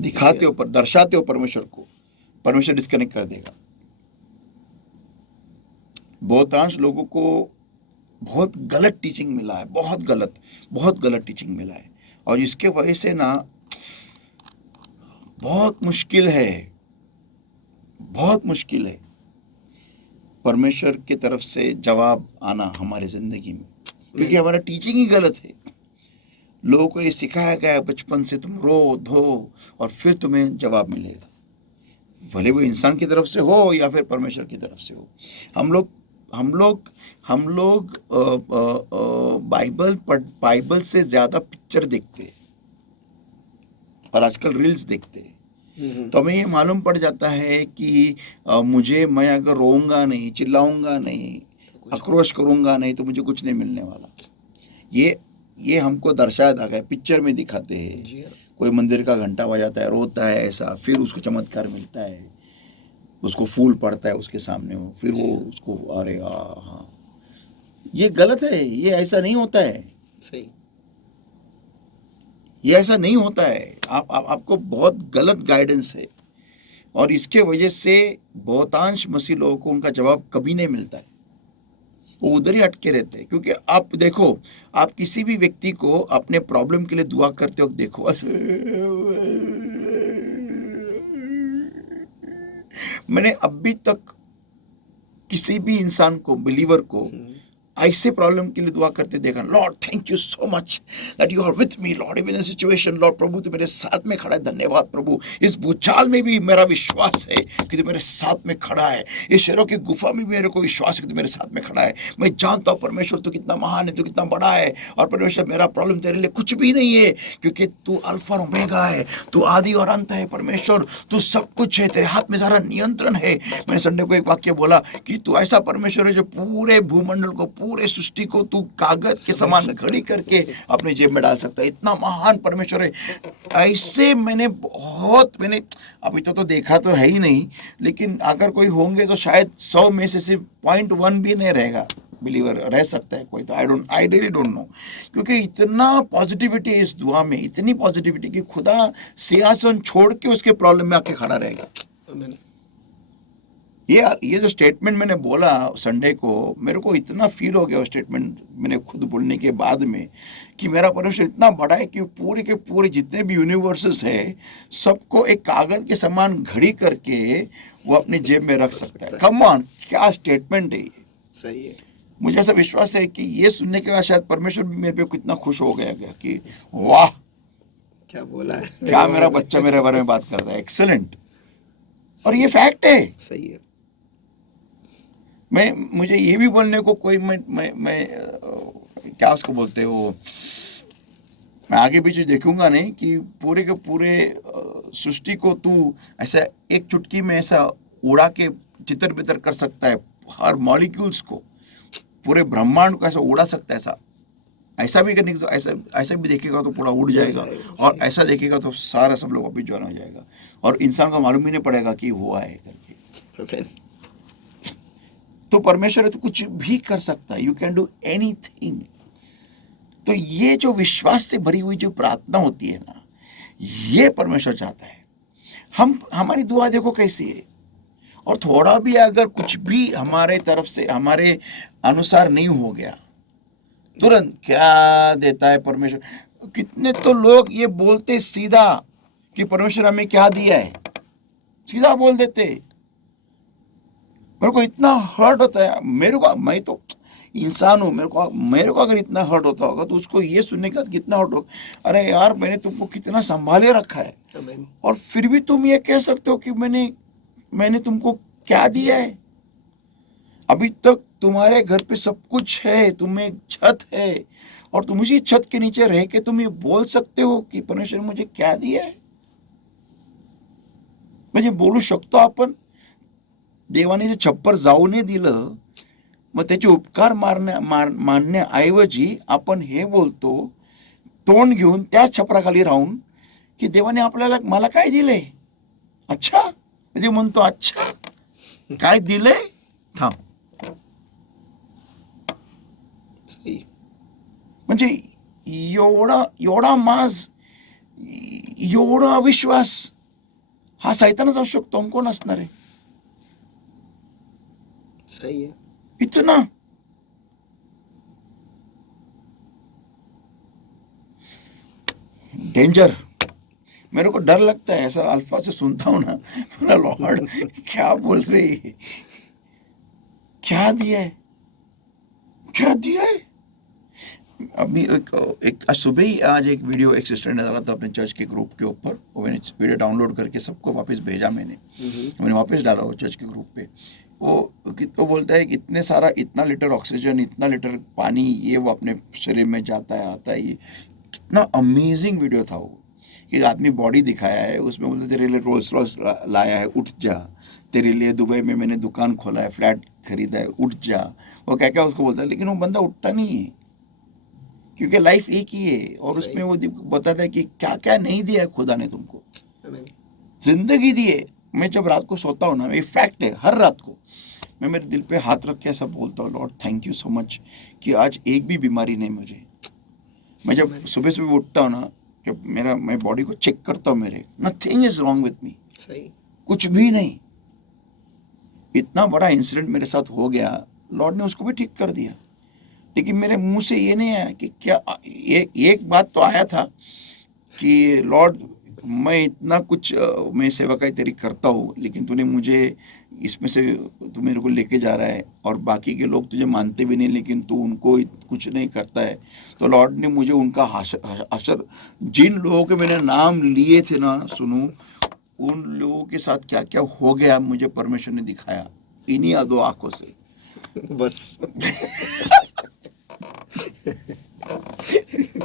दिखाते हो, पर दर्शाते हो परमेश्वर को, परमेश्वर डिस्कनेक्ट कर देगा। बहुतांश लोगों को बहुत गलत टीचिंग मिला है, बहुत गलत टीचिंग मिला है, और इसके वजह से ना बहुत मुश्किल है परमेश्वर की तरफ से जवाब आना हमारे जिंदगी में, क्योंकि हमारा टीचिंग ही गलत है। लोगों को ये सिखाया गया है बचपन से, तुम रो धो और फिर तुम्हें जवाब मिलेगा, भले वो इंसान की तरफ से हो या फिर परमेश्वर की तरफ से हो। हम लोग बाइबल से ज्यादा पिक्चर देखते हैं और आजकल रील्स देखते हैं। तो हमें ये मालूम पड़ जाता है कि मैं अगर रोऊंगा नहीं, चिल्लाऊंगा नहीं, आक्रोश करूंगा नहीं, तो मुझे कुछ नहीं मिलने वाला। ये हमको दर्शाया था, पिक्चर में दिखाते हैं। कोई मंदिर का घंटा बजाता है, रोता है ऐसा, फिर उसको चमत्कार मिलता है, उसको फूल पड़ता है उसके सामने हो, फिर वो उसको अरे हाँ, ये गलत है। ये ऐसा नहीं होता है। सही, ये ऐसा नहीं होता है। आपको बहुत गलत गाइडेंस है, और इसके वजह से बहुतांश मसीह लोगों को उनका जवाब कभी नहीं मिलता है। वो उधर ही अटके रहते हैं। क्योंकि आप देखो, आप किसी भी व्यक्ति को अपने प्रॉब्लम के लिए दुआ करते हो, देखो मैंने अभी तक किसी भी इंसान को, बिलीवर को ऐसे प्रॉब्लम के लिए दुआ करते देखा, Lord thank you so much that you are with me Lord even in situation, Lord प्रभु तू मेरे साथ में खड़ा है, धन्यवाद प्रभु, इस भूचाल में भी मेरा विश्वास है कि तू मेरे साथ में खड़ा है, इस शेरों की गुफा में भी मेरे को विश्वास है कि तू मेरे साथ में खड़ा है। मैं जानता हूँ परमेश्वर तू कितना महान है, तू कितना बड़ा है, और परमेश्वर मेरा प्रॉब्लम तेरे लिए कुछ भी नहीं है, क्योंकि तू अल्फा और ओमेगा है, तू आदि और अंत है परमेश्वर, तू सब कुछ है, तेरे हाथ में सारा नियंत्रण है। मैंने संडे को एक वाक्य बोला कि तू ऐसा परमेश्वर है जो पूरे भूमंडल को, पूरे सृष्टि को तू कागज के समान घड़ी करके अपने जेब में डाल सकता है, इतना महान परमेश्वर है। ऐसे मैंने अभी तो देखा तो है ही नहीं, लेकिन अगर कोई होंगे तो शायद 100 में से सिर्फ 0.1 भी नहीं रहेगा बिलीवर, रह सकता है कोई, तो आई रियली डोंट नो, क्योंकि इतना पॉजिटिविटी इस दुआ में, इतनी पॉजिटिविटी कि खुदा सिंहासन छोड़ के उसके प्रॉब्लम में आके खड़ा रहेगा। ये जो स्टेटमेंट मैंने बोला संडे को, मेरे को इतना फील हो गया वो स्टेटमेंट मैंने खुद बोलने के बाद में, कि मेरा परमेश्वर इतना बड़ा है कि पूरे के पूरे जितने भी यूनिवर्सेस है सबको एक कागज के समान घड़ी करके वो अपनी जेब में रख सकता है। कम ऑन, क्या स्टेटमेंट है ये। सही है। मुझे ऐसा विश्वास है कि ये सुनने के बाद शायद परमेश्वर भी मेरे पे कितना खुश हो गया कि वाह क्या बोला है, क्या मेरा बच्चा मेरे बारे में बात करता है, एक्सीलेंट। और ये फैक्ट है। सही है। मुझे ये भी बोलने को कोई मैं क्या उसको बोलते हो, मैं आगे पीछे देखूंगा नहीं कि पूरे के पूरे सृष्टि को तू ऐसा एक चुटकी में ऐसा उड़ा के तितर बितर कर सकता है, हर मॉलिक्यूल्स को, पूरे ब्रह्मांड को ऐसा उड़ा सकता है। ऐसा भी करने ऐसा भी देखेगा तो पूरा उड़ जाएगा, और ऐसा देखेगा तो सारा सब लोग वापिस ज्वाइन हो जाएगा, और इंसान को मालूम ही नहीं पड़ेगा कि हुआ है करके। तो परमेश्वर है तो कुछ भी कर सकता है, यू कैन डू एनीथिंग। तो ये जो विश्वास से भरी हुई जो प्रार्थना होती है ना, ये परमेश्वर चाहता है। हमारी दुआ देखो कैसी है, और थोड़ा भी अगर कुछ भी हमारे तरफ से हमारे अनुसार नहीं हो गया, तुरंत क्या देता है परमेश्वर। कितने तो लोग ये बोलते सीधा कि परमेश्वर हमें क्या दिया है, सीधा बोल देते। मेरे को इतना हर्ट होता है, मैं तो इंसान हूँ, मेरे को अगर इतना हर्ट होता होगा तो उसको ये सुनने का कितना हर्ट होगा। अरे यार, मैंने तुमको कितना संभाले रखा है, और फिर भी तुम ये कह सकते हो कि मैंने तुमको क्या दिया है। अभी तक तुम्हारे घर पे सब कुछ है, तुम्हें छत है, और तुम उसी छत के नीचे रह के तुम ये बोल सकते हो कि परमेश्वर मुझे क्या दिया है। म्हणजे बोलू शकतो आपण, देवाने जे छप्पर जाऊ नये दिलं, मग त्याचे उपकार मानण्याऐवजी आपण हे बोलतो तोंड घेऊन त्याच छपराखाली राहून की देवाने आपल्याला मला काय दिलंय, अच्छा, देव म्हणतो अच्छा काय दिलंय, थांब। म्हणजे एवढा माज, एवढा अविश्वास हा सैतानच असू शकतो, कोण असणार आहे। सही है। इतना डेंजर। मेरे को डर लगता है ऐसा अल्फा से सुनता हूं ना, मेरा लॉर्ड क्या बोल रही है, क्या दिया है, क्या दिया है। अभी एक सुबह ही आज एक वीडियो एक सिस्टर ने डाला था अपने चर्च के ग्रुप के ऊपर, वो मैंने वीडियो डाउनलोड करके सबको वापस भेजा, मैंने वापस डाला वो चर्च के ग्रुप पे। वो बोलता है कि इतना लीटर ऑक्सीजन, इतना लीटर पानी, ये वो अपने शरीर में जाता है आता है। ये कितना अमेजिंग वीडियो था वो। एक आदमी बॉडी दिखाया है, उसमें बोलते तेरे लिए रोल्स रॉयस लाया है, उठ जा, तेरे लिए दुबई में मैंने दुकान खोला है, फ्लैट खरीदा है, उठ जा, वो क्या क्या उसको बोलता है। लेकिन वो बंदा उठता नहीं है, क्योंकि लाइफ एक ही है, और उसमें वो बताता है कि क्या क्या नहीं दिया है खुदा ने तुमको, जिंदगी दी है। मैं जब रात को सोता हूँ ना, ये फैक्ट है, हर रात को मैं मेरे दिल पे हाथ रख के ऐसा बोलता हूँ, Lord thank you so much कि आज एक भी बीमारी नहीं मुझे। मैं जब सुबह सुबह उठता हूँ ना, जब मैं बॉडी को चेक करता हूँ, मेरे nothing is wrong with me, कुछ भी नहीं। इतना बड़ा इंसिडेंट मेरे साथ हो गया, लॉर्ड ने उसको भी ठीक कर दिया। लेकिन मेरे मुंह से ये नहीं आया कि क्या, एक बात तो आया था कि लॉर्ड मैं इतना कुछ मैं सेवकाई तेरी करता हूँ, लेकिन तूने मुझे इसमें से तू मेरे को लेके जा रहा है, और बाकी के लोग तुझे मानते भी नहीं, लेकिन तू उनको कुछ नहीं करता है। तो लॉर्ड ने मुझे उनका हशर, जिन लोगों के मैंने नाम लिए थे ना, सुनो, उन लोगों के साथ क्या क्या हो गया मुझे परमेश्वर ने दिखाया इन्हीं दो आंखों से। बस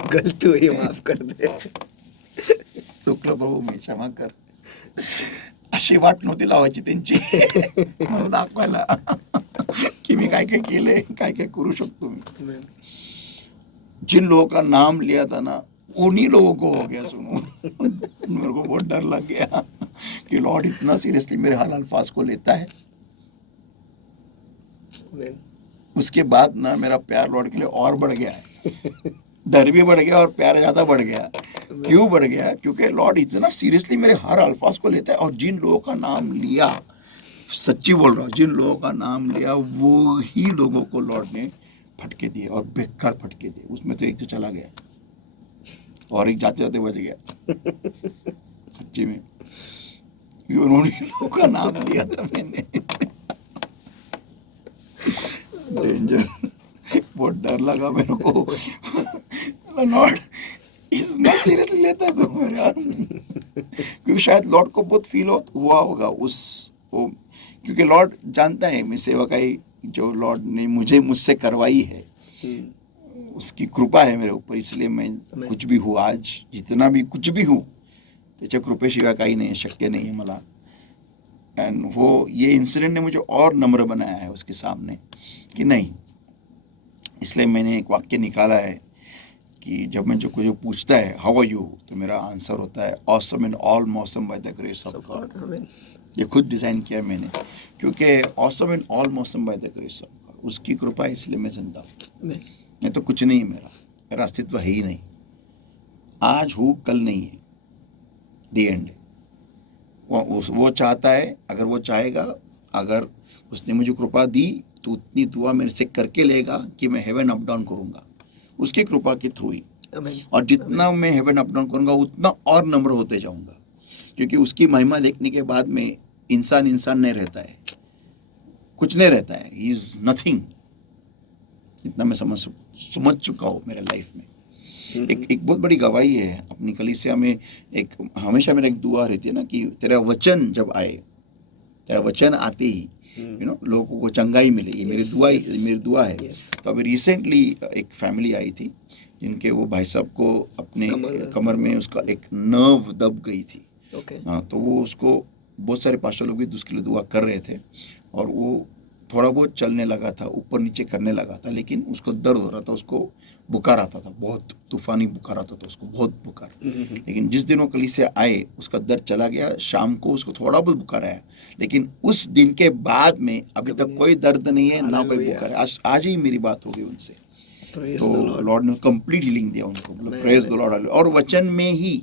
गलती हुई, माफ कर दे. चुकलं प्रभू, मी क्षमा कर. अशी वाट नव्हती लावायची त्यांची मला दाखवायला कि मैं काय काय केले, काय काय करू शकतो मी. जिन लोगों का नाम लिया था ना, उन्हीं लोगों को हो गया। सुनो, मेरे को बहुत डर लग गया कि लॉर्ड इतना सीरियसली मेरे हाल अल्फाज को लेता है। उसके बाद ना मेरा प्यार लॉर्ड के लिए और बढ़ गया है, डर भी बढ़ गया और प्यार ज्यादा बढ़ गया। क्यों बढ़ गया? क्योंकि लॉर्ड इतना सीरियसली मेरे हर अल्फाज को लेता है, और जिन लोगों का नाम लिया, सच्ची बोल रहा हूँ, जिन लोगों का नाम लिया वो ही लोगों को लॉर्ड ने फटके दिए, और बेकार फटके दिए। उसमें तो एक तो चला गया और एक जाते जाते बच गया, सच्ची में। उन्होंने लोगों का नाम लिया था मैंने। डेंजर, बहुत डर लगा मेरे को। लॉर्ड इतना सीरियसली लेता है तो मेरे यार, क्योंकि शायद लॉर्ड को बहुत फील हुआ होगा वो, क्योंकि लॉर्ड जानता है मैं सेवकाई जो लॉर्ड ने मुझसे करवाई है, उसकी कृपा है मेरे ऊपर, इसलिए मैं कुछ भी हूँ आज, जितना भी कुछ भी हूँ त्याच्या कृपेशिवाय काही नाही, शक्य नहीं है मला। एंड वो ये इंसिडेंट ने मुझे और नम्र बनाया है उसके सामने कि नहीं। इसलिए मैंने एक वाक्य निकाला है कि जब मैं जो कोई पूछता है हाउ आर यू, तो मेरा आंसर होता है ऑसम इन ऑल मौसम by the grace of God. ये खुद डिज़ाइन किया मैंने, क्योंकि ऑसम इन ऑल मौसम by the grace of God, उसकी कृपा है, इसलिए मैं जिंदा हूँ। मैं तो कुछ नहीं, मेरा अस्तित्व है ही नहीं। आज हूँ, कल नहीं है, द एंड। वो चाहता है, अगर वो चाहेगा, अगर उसने मुझे कृपा दी तो उतनी दुआ मेरे से करके लेगा कि मैं हेवन अप डाउन करूँगा, उसकी कृपा के थ्रू ही। और जितना मैं हेवन अप डाउन करूँगा उतना और नम्र होते जाऊँगा, क्योंकि उसकी महिमा देखने के बाद में इंसान नहीं रहता है, कुछ नहीं रहता है, ही इज नथिंग। इतना मैं समझ चुका हूँ मेरे लाइफ में। एक बहुत बड़ी गवाही है अपनी कलीसिया में। एक हमेशा मेरा एक दुआ रहती है ना कि तेरा वचन जब आए, तेरा वचन आते ही लोगों को चंगाई मिले, ये मेरी दुआ है। तो अभी रिसेंटली एक फैमिली आई थी जिनके वो भाई साहब को अपने कमर में उसका एक नर्व दब गई थी। हाँ, तो वो उसको बहुत सारे पास्टर लोग भी उसके लिए दुआ कर रहे थे, और वो थोड़ा बहुत चलने लगा था, ऊपर नीचे करने लगा था, लेकिन उसको दर्द हो रहा था, उसको बुखार आता था, बहुत तूफानी बुखार आता था उसको, बहुत बुखार। लेकिन जिस दिन वो कलीसिया आए उसका दर्द चला गया, शाम को उसको थोड़ा बहुत बुखार आया, लेकिन उस दिन के बाद में अभी तक कोई दर्द नहीं है, ना कोई बुखार है। आज ही मेरी बात हो गई उनसे, तो लॉर्ड ने कंप्लीट हीलिंग दिया उनको, प्रेज द लॉर्ड। और वचन में ही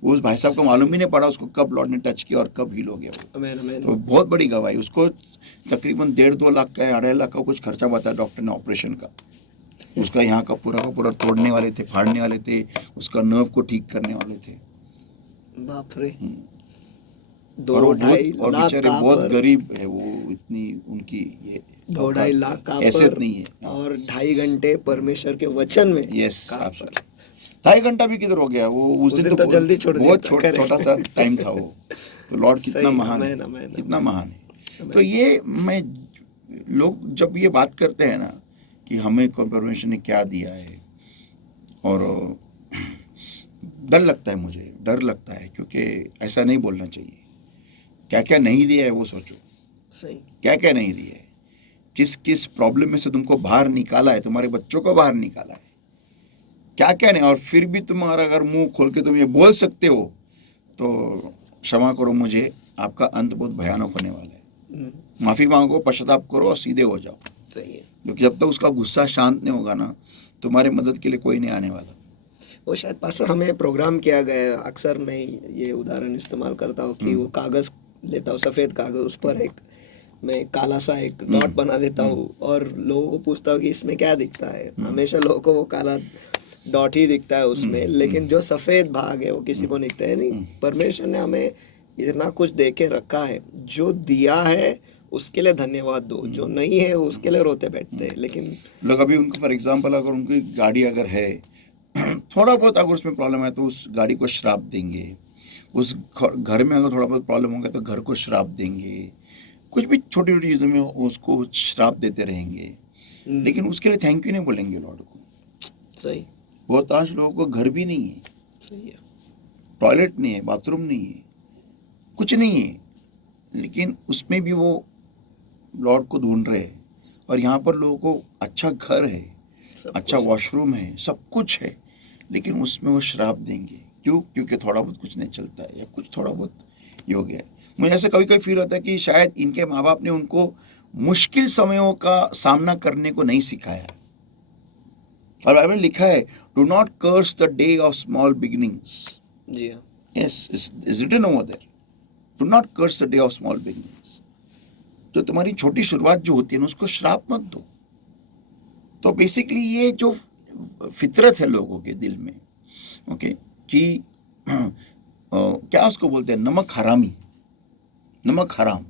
उस भाई साहब को मालूम ही नहीं पड़ा उसको कब लॉर्ड ने टच किया और कब हील हो गया। तो बहुत बड़ी गवाही। उसको तकरीबन 1.5-2 लाख का 2.5 लाख का कुछ खर्चा बताया डॉक्टर ने ऑपरेशन का। उसका यहाँ का पूरा तोड़ने वाले थे, फाड़ने वाले थे, उसका नर्व को ठीक करने वाले थे। बाप रे। और बेचारे बहुत गरीब है वो, इतनी उनकी ये 2-2.5 लाख का हैसियत नहीं है, और 2.5 घंटे परमेश्वर के वचन में। यस, 2.5 घंटा भी किधर हो गया वो, उस दिन तो जल्दी छोड़ दिया, बहुत छोटा सा टाइम था वो। तो लॉर्ड कितना महान है, कितना महान है। तो ये मैं, लोग जब ये बात करते हैं ना कि हमें परमेश्वर ने क्या दिया है, और डर लगता है, मुझे डर लगता है, क्योंकि ऐसा नहीं बोलना चाहिए। क्या क्या नहीं दिया है वो सोचो, सही, क्या क्या नहीं दिया है, किस किस प्रॉब्लम में से तुमको बाहर निकाला है, तुम्हारे बच्चों को बाहर निकाला है, क्या क्या नहीं। और फिर भी तुम्हारा अगर मुंह खोल के तुम ये बोल सकते हो, तो क्षमा करो मुझे, आपका अंत बहुत भयानक होने वाला है। माफी मांगो, पश्चाताप करो और सीधे हो जाओ। सही है, क्योंकि जब तक उसका गुस्सा शांत नहीं होगा ना, तुम्हारी मदद के लिए कोई नहीं आने वाला। वो शायद पास्टर हमें प्रोग्राम किया गया, अक्सर मैं ये उदाहरण इस्तेमाल करता हूँ कि वो कागज़ लेता हूँ, सफ़ेद कागज़, उस पर एक मैं काला सा एक डॉट बना देता हूँ, और लोगों को पूछता हूँ कि इसमें क्या दिखता है। हमेशा लोगों को वो काला डॉट ही दिखता है उसमें, लेकिन जो सफेद भाग है वो किसी को दिखता है नहीं। परमेश्वर ने हमें इतना कुछ दे के रखा है, जो दिया है उसके लिए धन्यवाद दो, जो नहीं है उसके लिए रोते बैठते हैं। लेकिन लोग अभी उनको फॉर एग्जांपल अगर उनकी गाड़ी अगर है थोड़ा बहुत अगर उसमें प्रॉब्लम है तो उस गाड़ी को श्राप देंगे, उस घर में अगर थोड़ा बहुत प्रॉब्लम होगा तो घर को श्राप देंगे, कुछ भी छोटी छोटी चीज़ों में उसको श्राप देते रहेंगे, लेकिन उसके लिए थैंक यू नहीं बोलेंगे लॉर्ड को। सही, बहुतांश लोगों को घर भी नहीं है, सही है, टॉयलेट नहीं है, बाथरूम नहीं है, कुछ नहीं है, लेकिन उसमें भी वो लॉर्ड को ढूंढ रहे हैं। और यहाँ पर लोगों को अच्छा घर है, अच्छा वॉशरूम है, सब कुछ है, लेकिन उसमें वो शराब देंगे। क्यों? क्योंकि थोड़ा बहुत कुछ नहीं चलता है या कुछ थोड़ा बहुत ये हो गया है। मुझे ऐसे कभी कभी फील होता है कि शायद इनके माँ बाप ने उनको मुश्किल समयों का सामना करने को नहीं सिखाया। और बाइबल में लिखा है, do not curse the day of small beginnings. जी हाँ, yes, is written over there, do not curse the day of small beginnings. जो तुम्हारी छोटी शुरुआत जो होती है ना, उसको श्राप मत दो। तो बेसिकली ये जो फितरत है लोगों के दिल में, ओके, कि क्या उसको बोलते हैं, नमक हरामी, नमक हराम,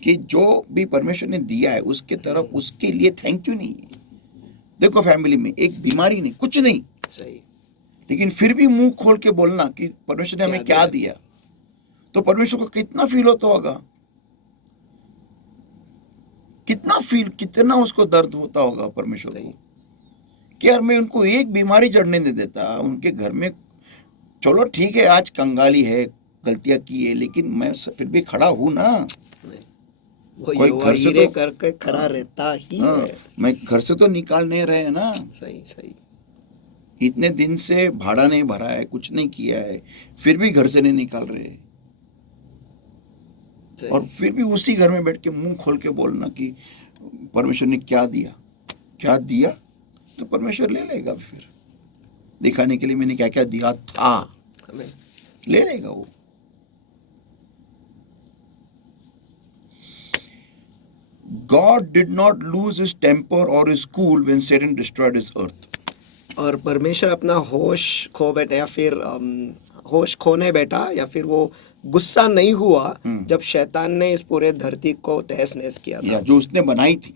कि जो भी परमेश्वर ने दिया है उसके तरफ उसके लिए थैंक यू नहीं है। देखो फैमिली में एक बीमारी नहीं, कुछ नहीं, सही, लेकिन फिर भी मुंह खोल के बोलना कि परमेश्वर ने हमें क्या दिया, तो परमेश्वर को कितना फील होता होगा, कितना उसको दर्द होता होगा परमेश्वर को, कि यार मैं उनको एक बीमारी जड़ने नहीं देता उनके घर में। चलो ठीक है, आज कंगाली है, गलतियां की है, लेकिन मैं फिर भी खड़ा हूं ना। वो कोई घर से तो करके खड़ा रहता ही है। मैं घर से तो निकाल नहीं रहे ना। सही, सही, इतने दिन से भाड़ा नहीं भरा है, कुछ नहीं किया है, फिर भी घर से नहीं निकाल रहे, और फिर भी उसी घर में बैठ के मुंह खोल के बोलना कि परमेश्वर ने क्या दिया, क्या दिया, तो परमेश्वर ले लेगा फिर दिखाने के लिए मैंने क्या क्या दिया था, ले लेगा वो। God did not lose his temper or his cool when Satan destroyed his earth. और परमेश्वर अपना होश खो बैठा या फिर होश खोने बैठा या फिर वो गुस्सा नहीं हुआ जब शैतान ने इस पूरे धरती को तहस नहस किया था, जो उसने बनाई थी,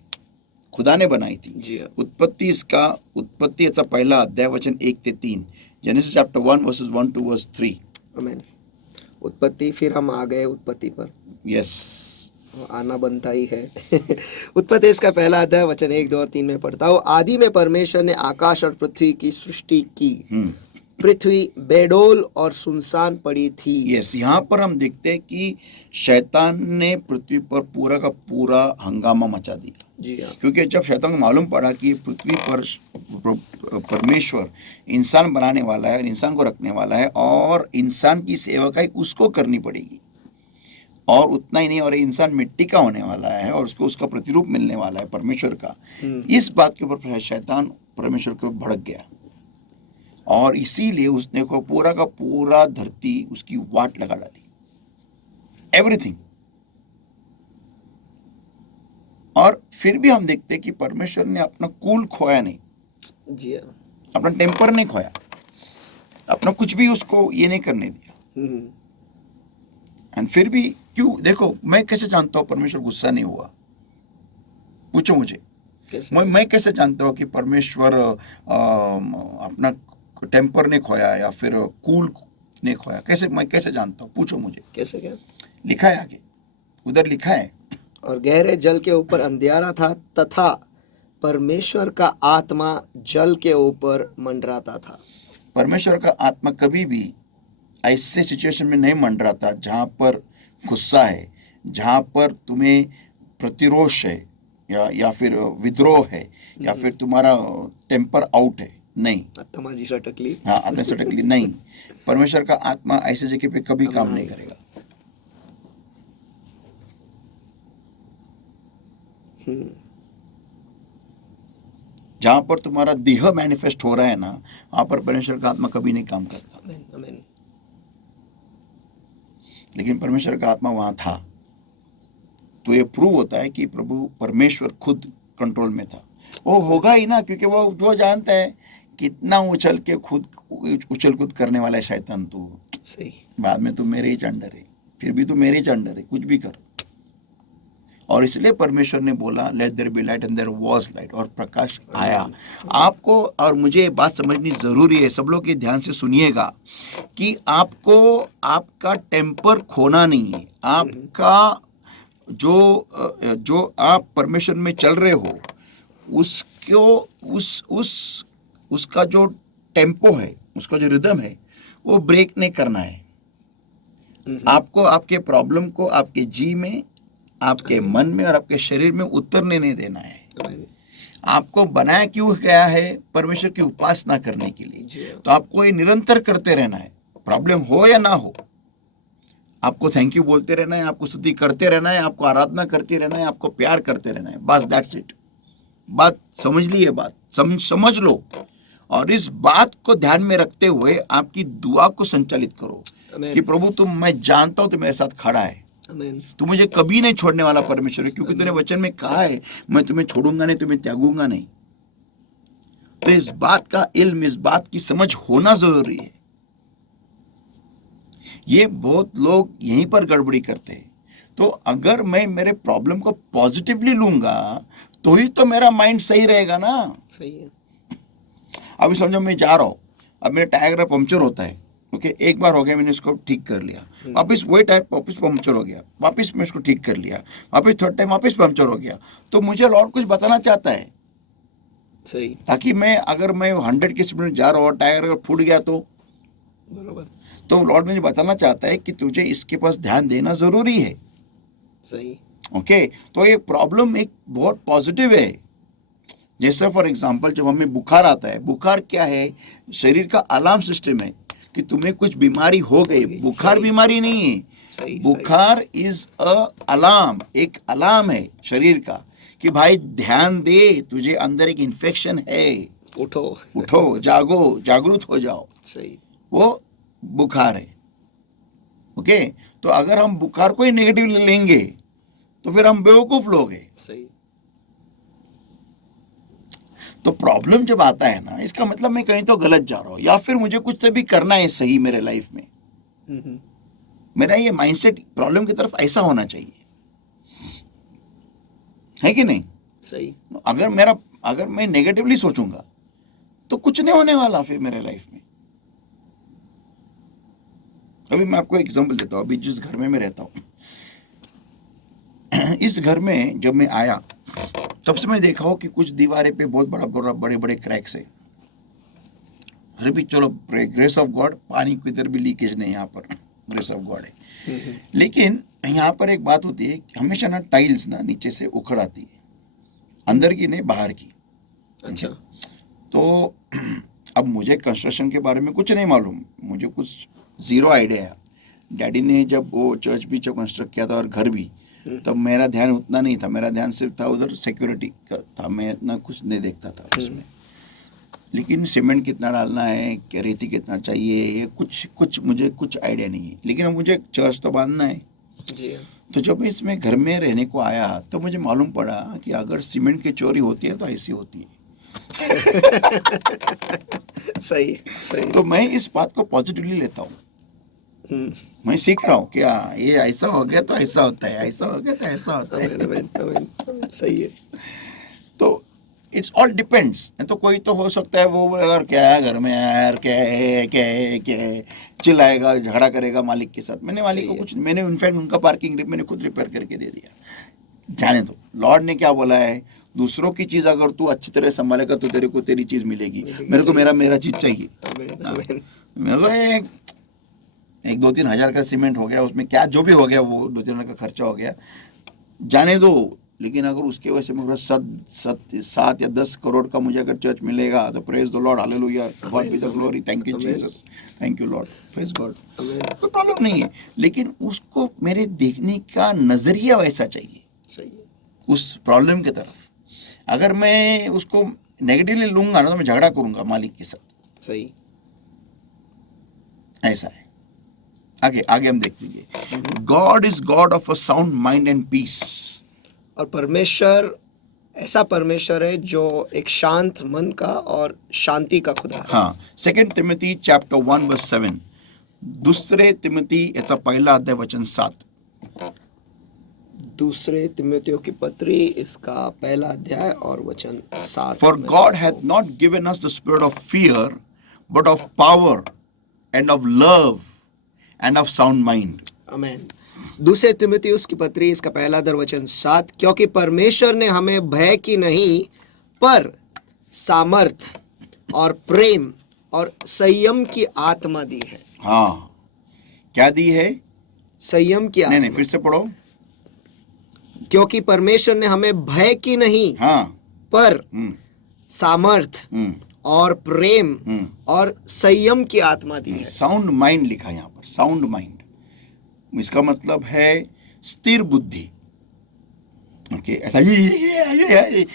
खुदा ने बनाई थी। जी हाँ। उत्पत्ति ऐसा पहला अध्याय वचन 1 से 3, genesis chapter 1 versus 1 to verse 3। आमीन। उत्पत्ति, फिर हम आ गए उत्पत्ति पर। यस, आना बनता ही है। उत्पत्ति इसका पहला अध्याय वचन 1, 2 और 3 में पढ़ता हूँ। आदि में परमेश्वर ने आकाश और पृथ्वी की सृष्टि की। पृथ्वी बेडोल और सुनसान पड़ी थी। यस, यहाँ पर हम देखते हैं कि शैतान ने पृथ्वी पर पूरा का पूरा हंगामा मचा दिया। जी हाँ। क्योंकि जब शैतान को मालूम पड़ा कि पृथ्वी पर परमेश्वर इंसान बनाने वाला है और इंसान को रखने वाला है और इंसान की सेवकाई उसको करनी पड़ेगी, और उतना ही नहीं, और इंसान मिट्टी का होने वाला है और उसको उसका प्रतिरूप मिलने वाला है परमेश्वर का, इस बात के ऊपर शैतान परमेश्वर को भड़क गया, और इसीलिए उसने को पूरा का पूरा धरती उसकी वाट लगा डाली, एवरीथिंग। और फिर भी हम देखते हैं कि परमेश्वर ने अपना कूल खोया नहीं, जी हाँ, अपना टेम्पर नहीं खोया, अपना कुछ भी उसको ये नहीं करने दिया। एंड फिर भी क्यों? देखो, मैं कैसे जानता हूँ परमेश्वर गुस्सा नहीं हुआ? पूछो मुझे, मैं कैसे जानता हूँ कि परमेश्वर अपना टेम्पर ने खोया या फिर कूल ने खोया? कैसे, मैं कैसे जानता हूँ? पूछो मुझे। कैसे? क्या लिखा है आगे, उधर लिखा है, और गहरे जल के ऊपर अंधियारा था तथा परमेश्वर का आत्मा जल के ऊपर मंडराता था। परमेश्वर का आत्मा कभी भी ऐसे सिचुएशन में नहीं मंडराता जहाँ पर गुस्सा है, जहाँ पर तुम्हें प्रतिरोष है या फिर विद्रोह है या फिर तुम्हारा टेम्पर आउट है, नहीं। आत्मा सटकली, हाँ, आत्मा सटकली नहीं। परमेश्वर का आत्मा ऐसे जगह पे कभी काम नहीं करेगा। जहां पर तुम्हारा देह मैनिफेस्ट हो रहा है ना, वहां पर परमेश्वर का आत्मा कभी नहीं काम करता। आमीन। लेकिन परमेश्वर का आत्मा वहां था, तो ये प्रूव होता है कि प्रभु परमेश्वर खुद कंट्रोल में था। वो होगा ही ना, क्योंकि वो जानता है कितना उछल कूद करने वाला है शैतान तू। सही। बाद में तू मेरे ही अंडर है, फिर भी तू मेरे ही अंडर है, कुछ भी कर। और इसलिए परमेश्वर ने बोला let there be light, and there was light, और प्रकाश आया। आपको और मुझे ये बात समझनी जरूरी है, सब लोग ये ध्यान से सुनिएगा कि आपको आपका टेम्पर खोना नहीं है। आपका जो आप परमेश्वर में चल रहे हो, उसका जो टेम्पो है, उसका जो रिदम है, वो ब्रेक नहीं करना है। आपको आपके प्रॉब्लम को आपके जी में, आपके मन में और आपके शरीर में उतरने नहीं देना है। आपको बनाया क्यों गया है? परमेश्वर की उपासना करने के लिए। तो आपको ये निरंतर करते रहना है, प्रॉब्लम हो या ना हो। आपको थैंक यू बोलते रहना है, आपको स्तुति करते रहना है, आपको आराधना करते रहना है, आपको प्यार करते रहना है, बस दैट्स इट। बात समझ ली है, बात समझ लो, और इस बात को ध्यान में रखते हुए आपकी दुआ को संचालित करो कि प्रभु तुम, मैं जानता हूं तुम मेरे साथ खड़ा है, तू मुझे कभी नहीं छोड़ने वाला परमेश्वर है, क्योंकि तूने वचन में कहा है मैं तुम्हें छोड़ूंगा नहीं, तुम्हें त्यागूंगा नहीं। तो इस बात का इल्म, इस बात की समझ होना जरूरी है। ये बहुत लोग यहीं पर गड़बड़ी करते हैं। तो अगर मैं मेरे प्रॉब्लम को पॉजिटिवली लूंगा तो ही तो मेरा माइंड सही रहेगा ना। सही है। अभी समझो मैं जा रहा हूँ, अब मेरा टायर पंक्चर होता है, ओके, एक बार हो गया, मैंने इसको ठीक कर लिया, वापस वही टायर वापस पंक्चर हो गया, वापस मैं इसको ठीक कर लिया, वापस थर्ड टाइम वापस पंक्चर हो गया, तो मुझे लॉर्ड कुछ बताना चाहता है। सही। ताकि मैं, अगर मैं 100 की स्पीड में जा रहा हूँ, टायर अगर फूट गया तो बरोबर, तो लॉर्ड मुझे बताना चाहता है कि तुझे इसके पास ध्यान देना जरूरी है। सही। ओके, तो ये प्रॉब्लम एक बहुत पॉजिटिव है। जैसे फॉर एग्जांपल जब हमें बुखार आता है, बुखार क्या है? शरीर का अलार्म सिस्टम है कि तुम्हें कुछ बीमारी हो गई। बुखार बीमारी नहीं है, सही, बुखार इज अ अलार्म, एक अलार्म है शरीर का कि भाई ध्यान दे, तुझे अंदर एक इन्फेक्शन है, उठो जागो, जागरूक हो जाओ। सही। वो बुखार है। ओके, तो अगर हम बुखार को ही नेगेटिव लेंगे तो फिर हम बेवकूफ लोग हैं। सही। तो प्रॉब्लम जब आता है ना, इसका मतलब मैं कहीं तो गलत जा रहा हूं, या फिर मुझे कुछ तो भी करना है सही मेरे लाइफ में। मेरा ये माइंडसेट प्रॉब्लम की तरफ ऐसा होना चाहिए, है कि नहीं? सही। अगर मैं नेगेटिवली सोचूंगा तो कुछ नहीं होने वाला फिर मेरे लाइफ में। अभी मैं आपको एग्जांपल देता हूँ। अभी जिस घर में मैं रहता हूँ, इस घर में जब मैं आया तब से मैं देखा हो कि कुछ दीवारें पे बहुत बड़े बड़े क्रैक्स है। अरे भी चलो, ग्रेस ऑफ गॉड, पानी की इधर भी लीकेज नहीं, यहाँ पर ग्रेस ऑफ गॉड है। लेकिन यहाँ पर एक बात होती है, हमेशा ना टाइल्स ना नीचे से उखड़ आती है, अंदर की नहीं बाहर की। अच्छा। तो अब मुझे कंस्ट्रक्शन के बारे में कुछ नहीं मालूम, मुझे कुछ जीरो आइडिया है। डैडी ने जब वो चर्च भी जब कंस्ट्रक्ट किया था और घर भी, तब मेरा ध्यान उतना नहीं था, मेरा ध्यान सिर्फ था उधर सिक्योरिटी का था, मैं इतना कुछ नहीं देखता था उसमें। लेकिन सीमेंट कितना डालना है, क्या रेती कितना चाहिए, ये कुछ मुझे कुछ आइडिया नहीं है। लेकिन अब मुझे चर्च तो बांधना है जी। तो जब इसमें घर में रहने को आया तो मुझे मालूम पड़ा कि अगर सीमेंट की चोरी होती है तो ऐसी होती है। सही, सही। तो मैं इस बात को पॉजिटिवली लेता हूँ। मैं सीख रहा हूँ कि ये ऐसा हो गया तो ऐसा होता है, ऐसा हो गया तो ऐसा होता है। सही है। तो इट्स ऑल डिपेंड्स। तो कोई तो हो सकता है वो अगर क्या है घर में यार, क्या है चिल्लाएगा, झगड़ा करेगा मालिक के साथ। मैंने मालिक को कुछ, मैंने इनफैक्ट उनका पार्किंग मैंने खुद रिपेयर करके दे दिया। जाने दो, लॉर्ड ने क्या बोला है, दूसरों की चीज अगर तू अच्छी तरह संभालेगा तो तेरे को तेरी चीज मिलेगी। मेरे को मेरा चीज चाहिए। मेरे को एक 2-3 हज़ार का सीमेंट हो गया, उसमें क्या जो भी हो गया वो 2-3 हज़ार का खर्चा हो गया, जाने दो। लेकिन अगर उसके वजह से मुझे 7 या 10 करोड़ का मुझे अगर चर्च मिलेगा तो praise the Lord, hallelujah, God be the glory, thank you Jesus, thank you Lord, praise God, कोई प्रॉब्लम नहीं है। लेकिन उसको मेरे देखने का नजरिया वैसा चाहिए। सही है। उस प्रॉब्लम की तरफ अगर मैं उसको नेगेटिवली लूंगा ना तो मैं झगड़ा करूंगा मालिक के साथ। सही। ऐसा है। आगे हम देख लीजिए। God is God of a sound mind and peace. और परमेश्वर ऐसा परमेश्वर है जो एक शांत मन का और शांति का खुदा है। हाँ, 2 तिमोथी चैप्टर 1 वर्स 7, दूसरे तिमोथी याचा पहिला अध्याय वचन 7. दूसरे तिमोथियों की पत्री इसका पहला अध्याय और वचन 7. For God hath not given us the spirit of fear, but of power and of love and of sound mind. आमेन. दूसरे तिमोथियुस की पत्री इसका पहला अध्याय वचन 7, क्योंकि परमेश्वर ने हमें भय की नहीं पर सामर्थ और प्रेम और संयम की आत्मा दी है. हाँ, क्या दी है? संयम की आत्मा. नहीं, फिर से पढ़ो. क्योंकि परमेश्वर ने हमें भय की नहीं हाँ, पर सामर्थ और प्रेम और संयम की आत्मा दी है. साउंड माइंड लिखा यहाँ पर, साउंड माइंड. इसका मतलब है स्थिर बुद्धि. ओके, ऐसा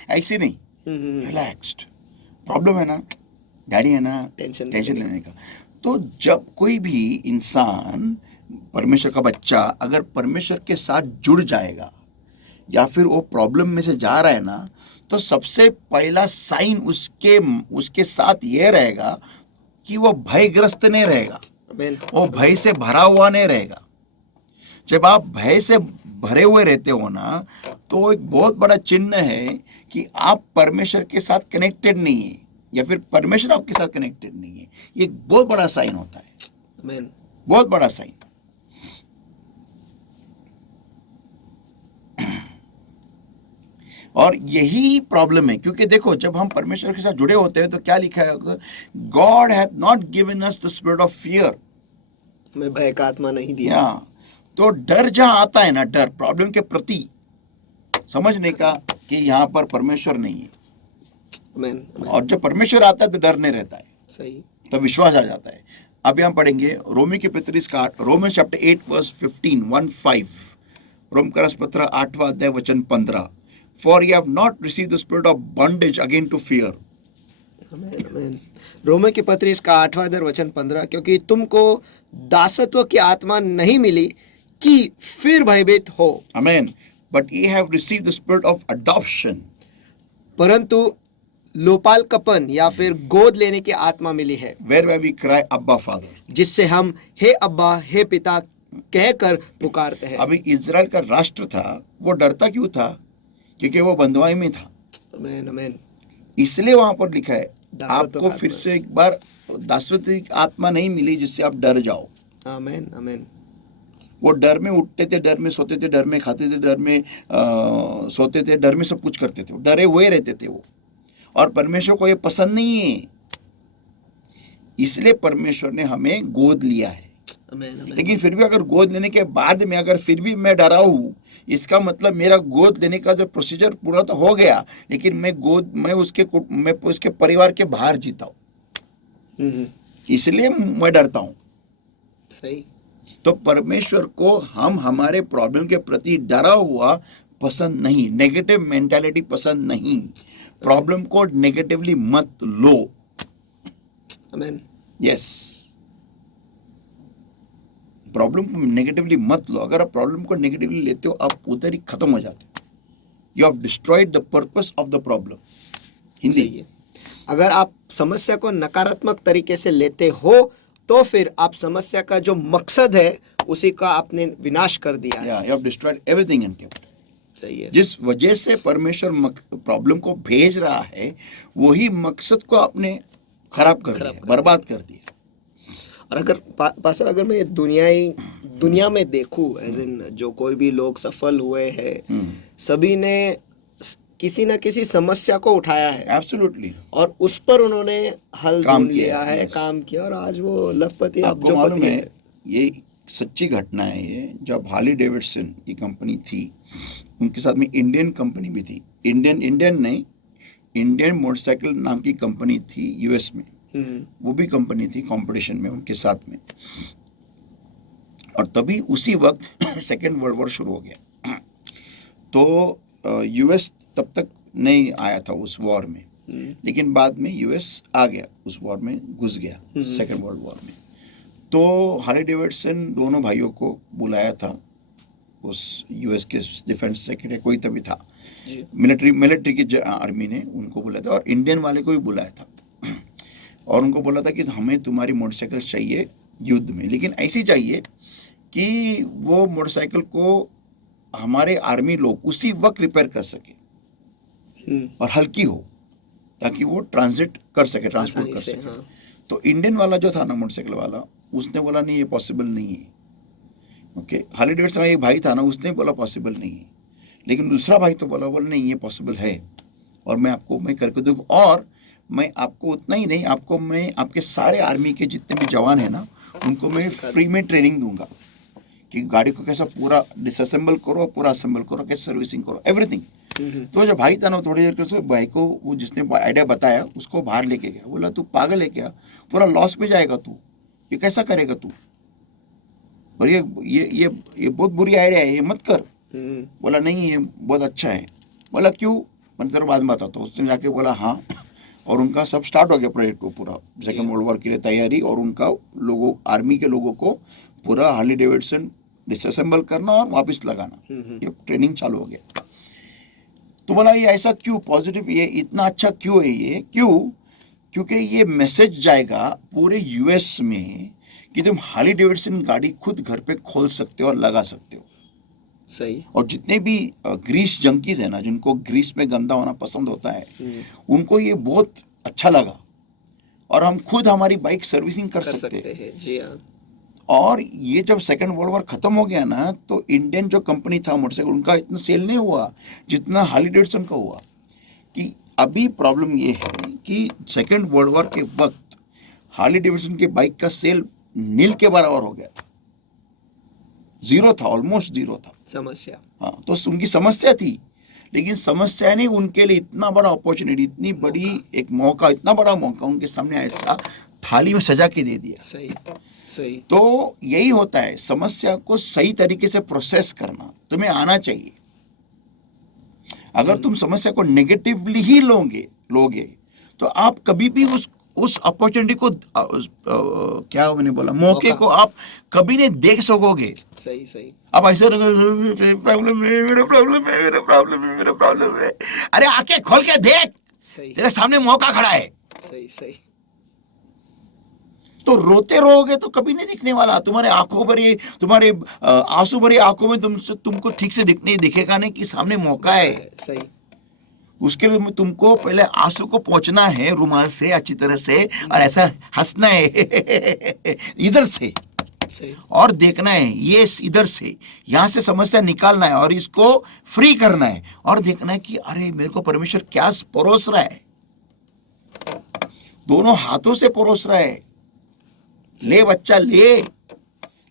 ऐसे नहीं, रिलैक्स्ड. प्रॉब्लम है ना, डैडी है ना, टेंशन लेने का. तो जब कोई भी इंसान, परमेश्वर का बच्चा, अगर परमेश्वर के साथ जुड़ जाएगा या फिर वो प्रॉब्लम में से जा रहा है ना, तो सबसे पहला साइन उसके साथ ये रहेगा कि वो भयग्रस्त नहीं रहेगा, वो भय से भरा हुआ नहीं रहेगा. जब आप भय से भरे हुए रहते हो ना, तो एक बहुत बड़ा चिन्ह है कि आप परमेश्वर के साथ कनेक्टेड नहीं है, या फिर परमेश्वर आपके साथ कनेक्टेड नहीं है. ये एक बहुत बड़ा साइन होता है, बहुत बड़ा साइन. और यही प्रॉब्लम है, क्योंकि देखो, जब हम परमेश्वर के साथ जुड़े होते हैं तो क्या लिखा है? God hath not given us the spirit of fear. हमें भय का आत्मा नहीं दिया. तो डर जहां आता है ना, डर प्रॉब्लम के प्रति समझने का कि यहाँ पर परमेश्वर नहीं है. और जब परमेश्वर आता है तो डर नहीं रहता है, सही, तो विश्वास आ जाता है. अब यहाँ पढ़ेंगे रोमी की पत्री इसका, रोमन्स चैप्टर 8 वर्स 15, रोम का पत्र 8वां अध्याय वचन 15. For you have not received the spirit of bondage again to fear. आमेन. रोमी की पत्री इसका 8वां अध्याय वचन 15, क्योंकि तुमको दासत्व की आत्मा नहीं मिली कि फिर भयभीत हो. Amen. But ye have received the spirit of adoption. परंतु लोपालकपन या फिर गोद लेने की आत्मा मिली है. Whereby we cry Abba Father. जिससे हम हे अब्बा, हे पिता कहकर पुकारते हैं. अभी इजराइल का राष्ट्र था, वो डरता क्यों था? क्योंकि वो बंधुआई में था. आमेन, आमेन. इसलिए वहां पर लिखा है आपको फिर से एक बार दासत्व की आत्मा नहीं मिली जिससे आप डर जाओ. आमेन, आमेन. वो डर में उठते थे, डर में सोते थे, डर में खाते थे, डर में सोते थे, डर में सब कुछ करते थे, डरे हुए रहते थे वो. और परमेश्वर को ये पसंद नहीं है, इसलिए परमेश्वर ने हमें गोद लिया है. लेकिन फिर भी अगर गोद लेने के बाद में अगर फिर भी मैं डरा हूँ, इसका मतलब मेरा गोद लेने का जो प्रोसीजर पूरा तो हो गया, लेकिन मैं उसके परिवार के बाहर जीता हूँ, इसलिए मैं डरता हूँ. सही. तो परमेश्वर को हम हमारे प्रॉब्लम के प्रति डरा हुआ पसंद नहीं, नेगेटिव मेंटालिटी पसंद नहीं. प्रॉब्लम को नेगेटिवली मत लो. आमेन. यस, प्रॉब्लम को नेगेटिवली मत लो. अगर आप प्रॉब्लम को नेगेटिवली लेते हो, आप उधर ही खत्म हो जाते हो. You have destroyed the purpose of the problem. Hindi, अगर आप समस्या को नकारात्मक तरीके से लेते हो तो फिर आप समस्या का जो मकसद है उसी का आपने विनाश कर दिया है. You have destroyed everything in केवल. सही है. जिस वजह से परमेश्वर प्रॉब्लम को भेज रहा है, वही मकसद को आपने खराब कर दिया, बर्बाद कर दिया. और अगर पास्टर, अगर मैं दुनिया में देखूं, एज इन जो कोई भी लोग सफल हुए हैं, सभी ने किसी ना किसी समस्या को उठाया है. एब्सोल्युटली. और उस पर उन्होंने हल ढूंढ लिया है, yes. काम किया, और आज वो लखपति, अब आपको जो मालूम पति है, है. ये सच्ची घटना है. ये जब हार्ली डेविडसन की कंपनी थी, उनके साथ में इंडियन कंपनी भी थी. इंडियन मोटरसाइकिल नाम की कंपनी थी यूएस में. वो भी कंपनी थी कंपटीशन में उनके साथ में. और तभी उसी वक्त सेकेंड वर्ल्ड वॉर शुरू हो गया. तो यूएस तब तक नहीं आया था उस वॉर में, लेकिन बाद में यूएस आ गया, उस वॉर में घुस गया, सेकेंड वर्ल्ड वॉर में. तो हार्ली डेविडसन दोनों भाइयों को बुलाया था उस यूएस के डिफेंस सेक्रेटरी कोई तभी था, जी। मिलिट्री की आर्मी ने उनको बोला था और इंडियन वाले को भी बुलाया था और उनको बोला था कि हमें तुम्हारी मोटरसाइकिल चाहिए युद्ध में, लेकिन ऐसी चाहिए कि वो मोटरसाइकिल को हमारे आर्मी लोग उसी वक्त रिपेयर कर सके और हल्की हो ताकि वो ट्रांजिट कर सके, ट्रांसपोर्ट आसानी कर से, सके। हाँ। तो इंडियन वाला जो था ना मोटरसाइकिल वाला, उसने बोला नहीं ये पॉसिबल नहीं है। ओके, हार्ले डेविडसन का एक भाई था ना, उसने बोला पॉसिबल नहीं है, लेकिन दूसरा भाई तो बोला नहीं ये पॉसिबल है और मैं करके दूँ, और मैं आपको उतना ही नहीं, आपको मैं आपके सारे आर्मी के जितने भी जवान हैं ना उनको मैं फ्री में ट्रेनिंग दूंगा कि गाड़ी को कैसा पूरा डिसअसेंबल करो, पूरा असेंबल करो, कैसे सर्विसिंग करो, एवरीथिंग। तो जो भाई था ना थोड़ी देर के भाई को वो जिसने आइडिया बताया उसको बाहर लेके गया, बोला तू पागल है क्या, पूरा लॉस में जाएगा तू, ये कैसा करेगा तू, और ये बहुत बुरी आइडिया है, ये मत कर। बोला नहीं ये बहुत अच्छा है। बोला क्यों, मैं तेरे बाद में बताता हूँ। उसने जाके बोला हाँ, और उनका सब स्टार्ट हो गया प्रोजेक्ट को, पूरा सेकेंड वर्ल्ड वॉर के लिए तैयारी, और उनका लोगों आर्मी के लोगों को पूरा हार्ले डेविडसन डिसअसेंबल करना और वापस लगाना, ये ट्रेनिंग चालू हो गया। तो बोला ये ऐसा क्यों, पॉजिटिव ये इतना अच्छा क्यों है, ये क्यों, क्योंकि ये मैसेज जाएगा पूरे यूएस में कि तुम हार्ले डेविडसन गाड़ी खुद घर पे खोल सकते हो और लगा सकते हो। सही। और जितने भी ग्रीस जंकीज है ना, जिनको ग्रीस में गंदा होना पसंद होता है, उनको ये बहुत अच्छा लगा, और हम खुद हमारी बाइक सर्विसिंग कर सकते हैं। जी हाँ। और ये जब सेकेंड वर्ल्ड वॉर खत्म हो गया ना, तो इंडियन जो कंपनी था मोटरसाइकिल, उनका इतना सेल नहीं हुआ जितना हार्ले डेविडसन का हुआ। कि अभी प्रॉब्लम ये है कि सेकेंड वर्ल्ड वॉर के वक्त हार्ले डेविडसन के बाइक का सेल नील के बराबर हो गया था, जीरो था, ऑलमोस्ट जीरो था। समस्या। हाँ, तो उनकी समस्या थी, लेकिन समस्या नहीं, उनके लिए इतना बड़ा अपॉर्चुनिटी, इतनी बड़ी एक मौका, इतना बड़ा मौका उनके सामने ऐसा थाली में सजा के दे दिया। सही सही। तो यही होता है, समस्या को सही तरीके से प्रोसेस करना तुम्हें आना चाहिए। अगर तुम समस्या को नेगेटिवली ही लोगे तो आप कभी भी उस अपॉर्चुनिटी को क्या मैंने बोला, मौके को आप कभी नहीं देख सकोगे। सही सही। अब ऐसे प्रॉब्लम है, मेरा प्रॉब्लम है, मेरा प्रॉब्लम है, मेरा प्रॉब्लम है। अरे आंखें खोल के देख, सही। तेरे सामने मौका खड़ा है। सही सही। तो रोते रहोगे तो कभी नहीं दिखने वाला। तुम्हारे आंखों भरी, तुम्हारे आंसू भरी आंखों में तुमको ठीक से दिखेगा नहीं कि सामने मौका है। सही। उसके लिए तुमको पहले आंसू को पोंछना है रुमाल से अच्छी तरह से, और ऐसा हंसना है इधर से, और देखना है ये इधर से, यहां से समस्या निकालना है और इसको फ्री करना है, और देखना है कि अरे मेरे को परमेश्वर क्या परोस रहा है, दोनों हाथों से परोस रहा है। ले बच्चा ले,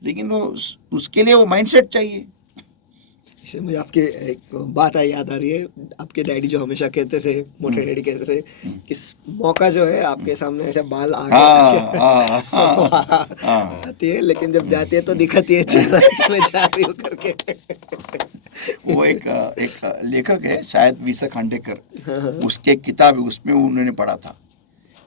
लेकिन उसके लिए वो माइंडसेट चाहिए। इससे मुझे आपके एक बात याद आ रही है। आपके डैडी जो हमेशा कहते थे, मोटे डैडी कहते थे कि मौका जो है आपके सामने ऐसे बाल आगे आती है, लेकिन जब जाती है तो दिखाती है चेहरा कि मैं जा रही हूँ करके। वो एक लेखक है शायद वीसा खांडेकर, उसके किताब है, उसमें उन्होंने पढ़ा था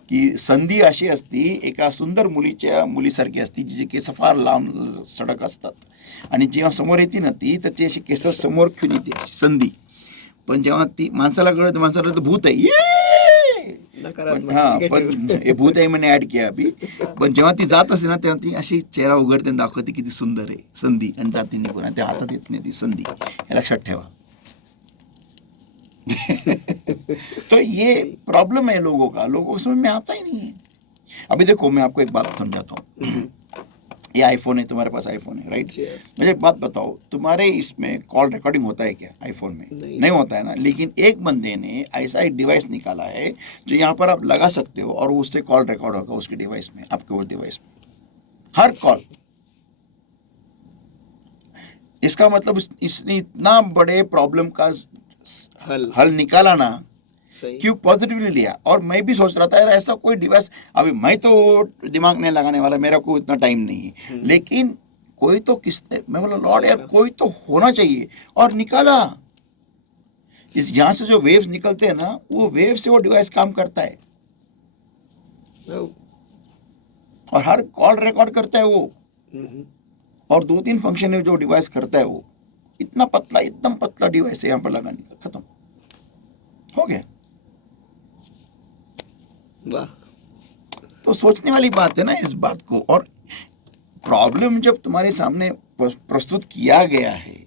की संधी अशी असती, एका सुंदर मुलीसारखी असती, जिचे केस फार लांब सडक असतात, आणि जेव्हा समोर येते ना ती, तर ती अशी केस समोर घेऊन येते संधी, पण जेव्हा ती माणसाला कळत, माणसाला तर भूत आहे, पण हे भूत आहे मैंने ऍड किया अभी, पण जेव्हा ती जात असते ना तेव्हा ती अशी चेहरा उघडते आणि दाखवते किती सुंदर आहे संधी, आणि जाते निघून, आणि त्या हातात येत नाही ती संधी, हे लक्षात ठेवा। तो ये प्रॉब्लम है लोगों का, लोगों को समझ में आता ही नहीं है। अभी देखो मैं आपको एक बात समझाता हूँ, ये आईफोन है, तुम्हारे पास आईफोन है, राइट? मुझे एक बात बताओ, तुम्हारे इसमें कॉल रिकॉर्डिंग होता है क्या आईफोन में? नहीं होता है ना, लेकिन एक बंदे ने ऐसा एक डिवाइस निकाला है जो यहाँ पर आप लगा सकते हो और उससे कॉल रिकॉर्ड होगा उसके डिवाइस में, आपके वो डिवाइस में, हर कॉल। इसका मतलब इसने इतना बड़े प्रॉब्लम का हल निकाला ना, क्यों पॉजिटिवली लिया। और मैं भी सोच रहा था यार ऐसा कोई डिवाइस, अभी मैं तो दिमाग नहीं लगाने वाला, मेरा कोई इतना टाइम नहीं है, लेकिन कोई तो मैं बोला लॉर्ड यार कोई तो होना चाहिए, और निकाला। इस यहां से जो वेव्स निकलते हैं ना, वो वेव से वो डिवाइस काम करता है, और हर कॉल रिकॉर्ड करता है वो, और 2-3 फंक्शन है जो डिवाइस करता है वो, इतना पतला, एकदम पतला डिवाइस है यहाँ पर लगाने का, खत्म हो गया। वाह। तो सोचने वाली बात है ना इस बात को। और प्रॉब्लम जब तुम्हारे सामने प्रस्तुत किया गया है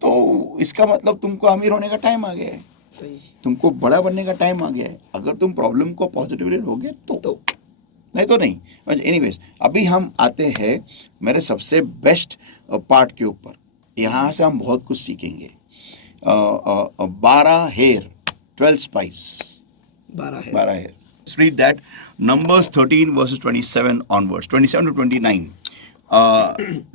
तो इसका मतलब तुमको अमीर होने का टाइम आ गया है, सही। तुमको बड़ा बनने का टाइम आ गया है, अगर तुम प्रॉब्लम को पॉजिटिवली लोगे तो नहीं तो नहीं। एनीवेज, अभी हम आते हैं मेरे सबसे बेस्ट पार्ट के ऊपर। यहाँ से हम बहुत कुछ सीखेंगे। 12 hair 12 spies, 12 hair. Read that, Numbers 13 verses 27 onwards, 27 to 29.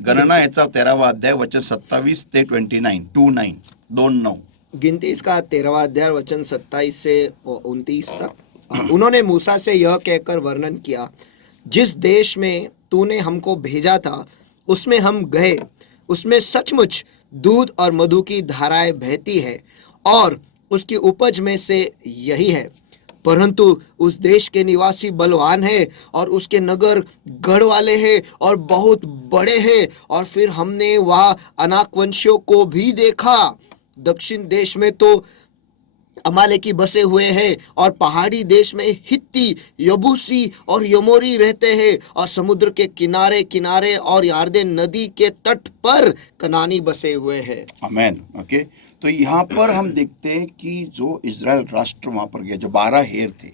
गणना याचा 13वा अध्याय वचन 27 ते 29, 29. गिनती इसका 13वां अध्याय वचन 27 से 29 तक। उन्होंने मूसा से यह कहकर वर्णन किया, जिस देश में तूने हमको भेजा था उसमें हम गए, उसमें सचमुच दूध और मधु की धाराएं बहती है और उसकी उपज में से यही है, परंतु उस देश के निवासी बलवान हैं और उसके नगर गढ़ वाले हैं और बहुत बड़े हैं। और फिर हमने वहाँ अनाकवंशियों को भी देखा। दक्षिण देश में तो अमालेकी बसे हुए हैं और पहाड़ी देश में हित्ती, यबूसी और यमोरी रहते हैं और समुद्र के किनारे किनारे और यरदन नदी के तट पर कनानी बसे हुए हैं। आमेन। ओके, तो यहाँ पर हम देखते हैं कि जो इजराइल राष्ट्र वहां पर गया, जो 12 हेयर थे,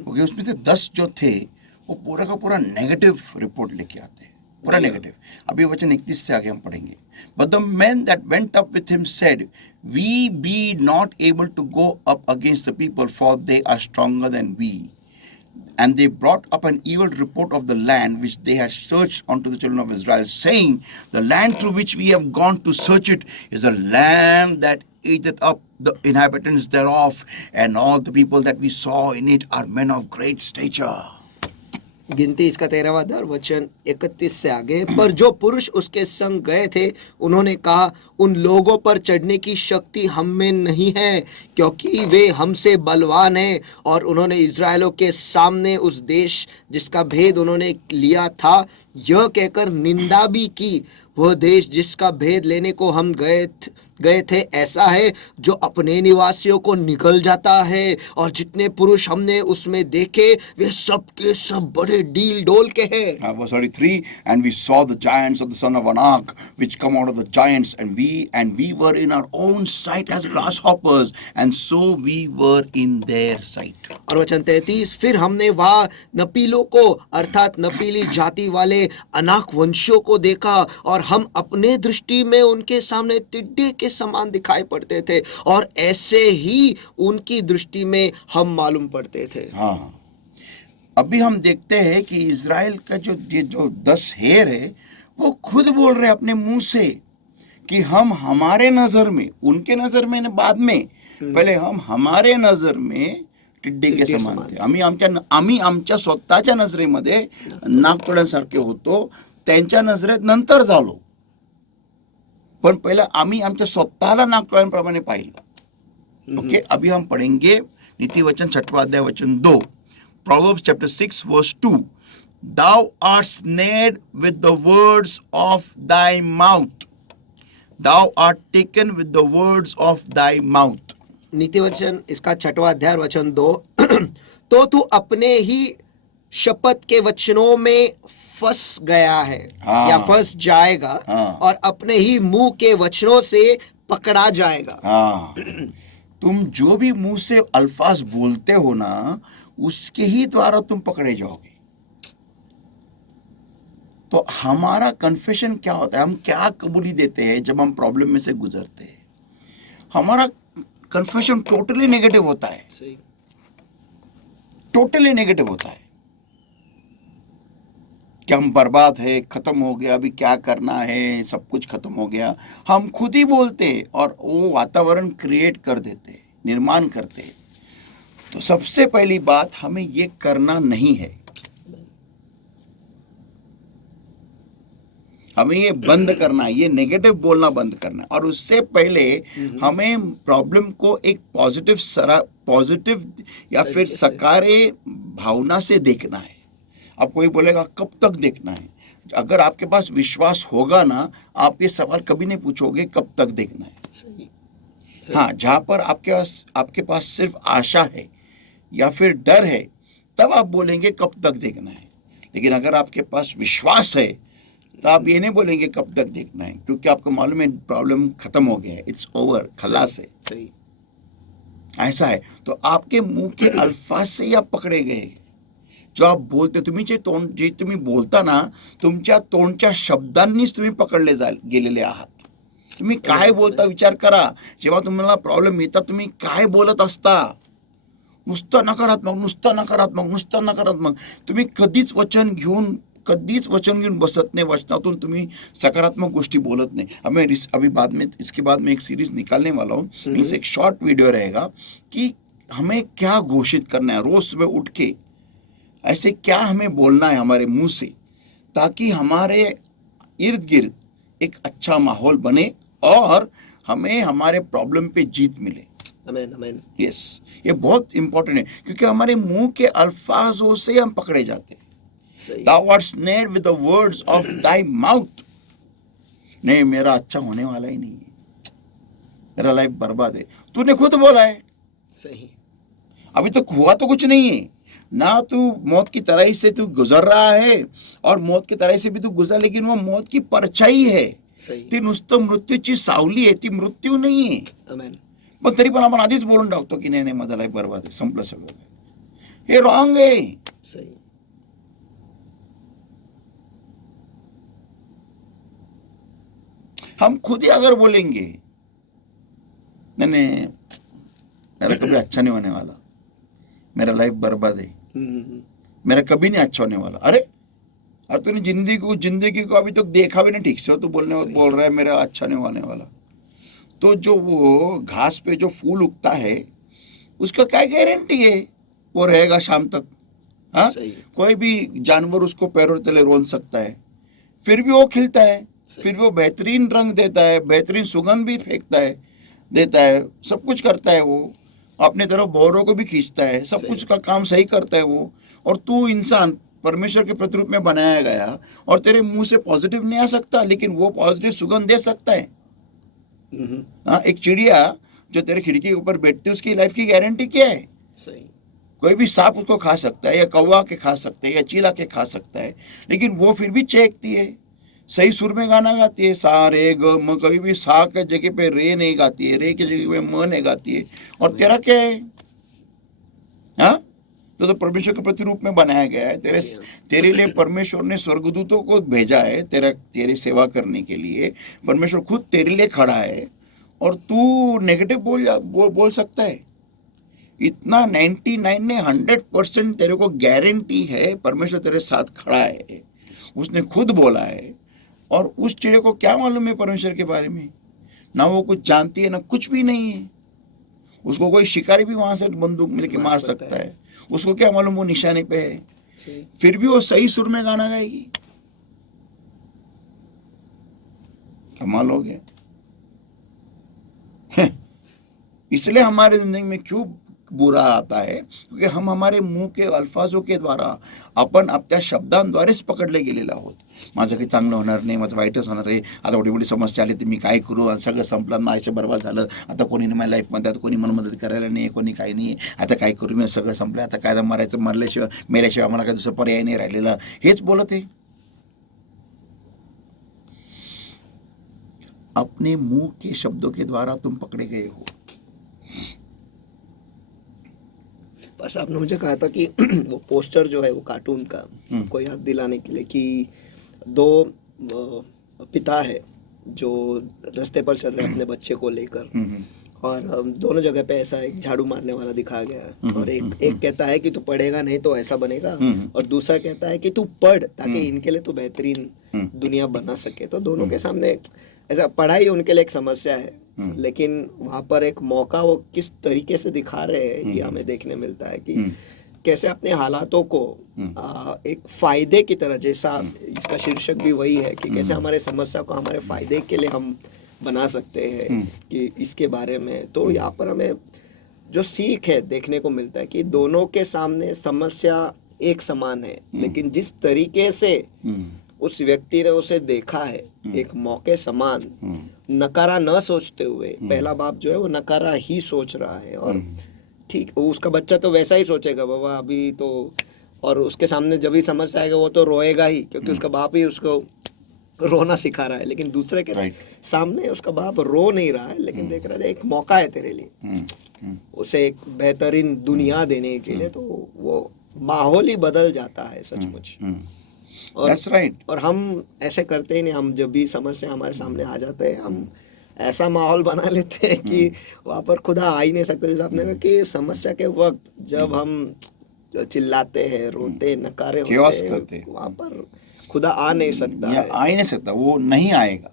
ओके, उसमें से 10 जो थे वो पूरा का पूरा नेगेटिव रिपोर्ट लेके आते हैं, पूरा नेगेटिव। अभी वचन 31 से आगे हम पढ़ेंगे। But the men that went up with him said, We be not able to go up against the people, for they are stronger than we. And they brought up an evil report of the land which they had searched unto the children of Israel, saying, The land through which we have gone to search it is a land that eateth up the inhabitants thereof, and all the people that we saw in it are men of great stature. गिनती इसका 13वां अध्याय वचन 31 से आगे। पर जो पुरुष उसके संग गए थे उन्होंने कहा, उन लोगों पर चढ़ने की शक्ति हम में नहीं है, क्योंकि वे हमसे बलवान हैं। और उन्होंने इस्राएलियों के सामने उस देश जिसका भेद उन्होंने लिया था यह कहकर निंदा भी की, वह देश जिसका भेद लेने को हम गए थे ऐसा है जो अपने निवासियों को निकल जाता है, और जितने पुरुष हमने उसमें देखे वे सब के सब बड़े डील डोल के हैं। Verse 33, and we saw the giants of the son of Anak, which come out of the giants, and we were in our own sight as grasshoppers, and so we were in their sight. और वचन 33, फिर हमने वहाँ नपीलों को अर्थात नपीली जाति वाले अनाक वंशियों को देखा, और हम अपने दृष्टि में उनके सामने टिड्डे के समान दिखाई पड़ते थे, और ऐसे ही उनकी दृष्टि में हम मालूम पड़ते थे। हाँ, अभी हम देखते हैं कि इज़राइल का जो 10 हेर है वो खुद बोल रहे अपने मुंह से कि हम हमारे नजर में, उनके नजर में बाद में, पहले हम हमारे नजर में टिड्डे के समान थे। आम्ही आमच्या स्वतःच्या नजरेमध्ये नागतोड्यांसारखे होतो, त्यांच्या नजरेत नंतर झालो, पण पहले आम्ही आमच्या स्वतःला नागतोड्यांप्रमाणे पाहिलं। ओके, अभी हम पढ़ेंगे नीति वचन 6वां अध्याय वचन 2, Proverbs chapter 6 verse 2, Thou art snared with the words of thy mouth, thou art taken with the words of thy mouth. नीति वचन इसका 6वां अध्याय वचन 2, तो तू अपने ही शपथ के वचनों में फंस गया है, हाँ, या फंस जाएगा, हाँ, और अपने ही मुंह के वचनों से पकड़ा जाएगा। हाँ, तुम जो भी मुंह से अल्फाज बोलते हो ना, उसके ही द्वारा तुम पकड़े जाओगे। तो हमारा कन्फेशन क्या होता है, हम क्या कबूली देते हैं जब हम प्रॉब्लम में से गुजरते हैं? हमारा कन्फेशन टोटली नेगेटिव होता है, टोटली नेगेटिव होता है कि हम बर्बाद है, खत्म हो गया, अभी क्या करना है, सब कुछ खत्म हो गया। हम खुद ही बोलते और वो वातावरण क्रिएट कर देते, निर्माण करते। तो सबसे पहली बात, हमें ये करना नहीं है, हमें ये बंद करना है, ये नेगेटिव बोलना बंद करना है। और उससे पहले हमें प्रॉब्लम को एक पॉजिटिव या फिर सकारे भावना से देखना है। अब कोई बोलेगा कब तक देखना है? अगर आपके पास विश्वास होगा ना, आप ये सवाल कभी नहीं पूछोगे कब तक देखना है। सही। हाँ, जहां पर आपके पास सिर्फ आशा है या फिर डर है, तब आप बोलेंगे कब तक देखना है। लेकिन अगर आपके पास विश्वास है तो आप ये नहीं बोलेंगे कब तक देखना है, क्योंकि आपको मालूम है प्रॉब्लम खत्म हो गया है, इट्स ओवर, खलास है। सही। ऐसा है। तो आपके मुंह के अल्फाज से ही आप पकडे गए। जो आप बोलते, जे तुम्ही बोलता ना, तुमच्या तोंडच्या शब्दांनीच तुम्ही पकडले गेलेले आहात। तुम्ही काय बोलता विचार करा। जेव्हा तुम्हाला प्रॉब्लेम येतात तुम्ही काय बोलत असता? नुसतं नकारात्मक, नुसतं नकारात्मक, नुसतं नकारात्मक। तुम्ही कधीच वचन घेऊन बसत नाही। वचनातून तुम्ही सकारात्मक गोष्टी बोलत नहीं। अभी बाद में इसके बाद में एक सीरीज निकालने वाला हूँ। मीन्स एक शॉर्ट वीडियो रहेगा कि हमें क्या घोषित करना है। रोज सुबह उठ के ऐसे क्या हमें बोलना है हमारे मुंह से, ताकि हमारे इर्द गिर्द एक अच्छा माहौल बने और हमें हमारे प्रॉब्लम पे जीत मिले। आमीन, आमीन। यस, ये बहुत इंपॉर्टेंट है, क्योंकि हमारे मुंह के अल्फाजों से हम पकड़े जाते हैं। Thou art snared with the words of thy mouth। नहीं, मेरा अच्छा होने वाला ही नहीं है, मेरा लाइफ बर्बाद है। तूने खुद बोला है। सही। अभी तक हुआ तो कुछ नहीं है ना। तू मौत की तरह से तू गुजर रहा है, और मौत की तरह से भी तू गुजर, लेकिन वो मौत की परछाई है। ती नुसतं मृत्यूची सावली आहे, ती मृत्यू नाही आहे। आमीन। पण तरी पण आपण आधीच बोलून टाकतो की नाही, माझा लाईफ बर्बाद आहे, संपलं सगळं। हे रॉंग आहे। सही। हम खुद ही अगर बोलेंगे नहीं, मेरा कभी अच्छा नहीं होने वाला, मेरा लाइफ बर्बाद है, मेरा कभी नहीं अच्छा होने वाला। अरे तूने जिंदगी को अभी तक देखा भी नहीं ठीक से, तो बोल रहा है मेरा अच्छा नहीं होने वाला। तो जो वो घास पे जो फूल उगता है, उसका क्या गारंटी है वो रहेगा शाम तक? हाँ, कोई भी जानवर उसको पैरों तले रोन सकता है, फिर भी वो खिलता है, फिर वो बेहतरीन रंग देता है, बेहतरीन सुगंध भी फेंकता है, देता है, सब कुछ करता है। वो अपने तरफ भौरों को भी खींचता है, सब कुछ का काम सही करता है वो। और तू इंसान परमेश्वर के प्रतिरूप में बनाया गया, और तेरे मुंह से पॉजिटिव नहीं आ सकता, लेकिन वो पॉजिटिव सुगंध दे सकता है। हाँ, एक चिड़िया जो तेरे खिड़की के ऊपर बैठती है, उसकी लाइफ की गारंटी क्या है? सही। कोई भी सांप उसको खा सकता है, या कौवा के खा सकते हैं, या चीला के खा सकता है, लेकिन वो फिर भी चहकती है, सही सुर में गाना गाती है, सा रे ग म। कभी भी सा के जगह पे रे नहीं गाती है, रे की जगह पे म नहीं गाती है। और तेरा क्या है? हाँ, तो परमेश्वर के प्रतिरूप में बनाया गया है। तेरे लिए परमेश्वर ने स्वर्गदूतों को भेजा है तेरी सेवा करने के लिए। परमेश्वर खुद तेरे लिए खड़ा है, और तू नेगेटिव बोल सकता है? इतना 99 ने 100% तेरे को गारंटी है, परमेश्वर तेरे साथ खड़ा है, उसने खुद बोला है। और उस चिड़िया को क्या मालूम है परमेश्वर के बारे में? ना वो कुछ जानती है, ना कुछ भी नहीं है। उसको कोई शिकारी भी वहां से बंदूक मिल के मार सकता है। उसको क्या मालूम वो निशाने पे है, फिर भी वो सही सुर में गाना गाएगी। कमाल हो गया। इसलिए हमारे जिंदगी में क्यों बुरा आता है? क्योंकि हम हमारे मुंह के अल्फाजों के द्वारा आपण आपल्या शब्दांद्वारेच पकडले गेलेलो आहोत। माझं काही चांगलं होणार नाही, माझं वाईटच होणार आहे, आता एवढी मोठी समस्या आली तर मी काय करू, सगळं संपलं, माझं बर्बाद झालं, आता कोणी नाही माझ्या लाईफमध्ये, आता कोणी मला मदत करायला नाही, कोणी काही नाही, आता काय करू मी, सगळं संपलं, आता काय मरायचं, मरल्याशिवाय मेल्याशिवाय आम्हाला काही दुसरा पर्याय नाही राहिलेला, हेच बोलत आहे। अपने मुंह के शब्दों के द्वारा तुम पकड़े गए हो। बस आपने मुझे कहा था कि वो पोस्टर जो है वो कार्टून का को याद दिलाने के लिए कि दो पिता है जो रास्ते पर चल रहे हैं अपने बच्चे को लेकर, और दोनों जगह पे ऐसा एक झाड़ू मारने वाला दिखाया गया है। और एक कहता है कि तू पढ़ेगा नहीं तो ऐसा बनेगा, और दूसरा कहता है कि तू पढ़ ताकि इनके लिए तू बेहतरीन दुनिया बना सके। तो दोनों के सामने ऐसा पढ़ाई उनके लिए एक समस्या है, लेकिन वहाँ पर एक मौका वो किस तरीके से दिखा रहे हैं ये हमें देखने मिलता है कि कैसे अपने हालातों को एक फायदे की तरह, जैसा इसका शीर्षक भी वही है कि कैसे हमारे समस्या को हमारे फायदे के लिए हम बना सकते हैं कि इसके बारे में। तो यहाँ पर हमें जो सीख है देखने को मिलता है कि दोनों के सामने समस्या एक समान है, लेकिन जिस तरीके से उस व्यक्ति ने उसे देखा है एक मौके समान, नकारा न सोचते हुए। पहला बाप जो है वो नकारा ही सोच रहा है, और ठीक उसका बच्चा तो वैसा ही सोचेगा, बाबा अभी तो, और उसके सामने जब भी समस्या आएगा वो तो रोएगा ही, क्योंकि उसका बाप ही उसको रोना सिखा रहा है। लेकिन दूसरे के सामने उसका बाप रो नहीं रहा है, लेकिन देख रहा है एक मौका है तेरे लिए, उसे एक बेहतरीन दुनिया देने के लिए। तो वो माहौल ही बदल जाता है सचमुच। और That's right. और हम ऐसे करते ही नहीं। हम जब भी समस्या हमारे सामने आ जाते हैं, हम ऐसा माहौल बना लेते हैं कि वहाँ पर खुदा आ ही नहीं सकता। जैसे आपने कहा कि समस्या के वक्त जब हम चिल्लाते हैं, रोते, नकारे Chaos होते करते हैं, हैं। वहाँ पर खुदा आ नहीं सकता या है। आ ही नहीं सकता, वो नहीं आएगा,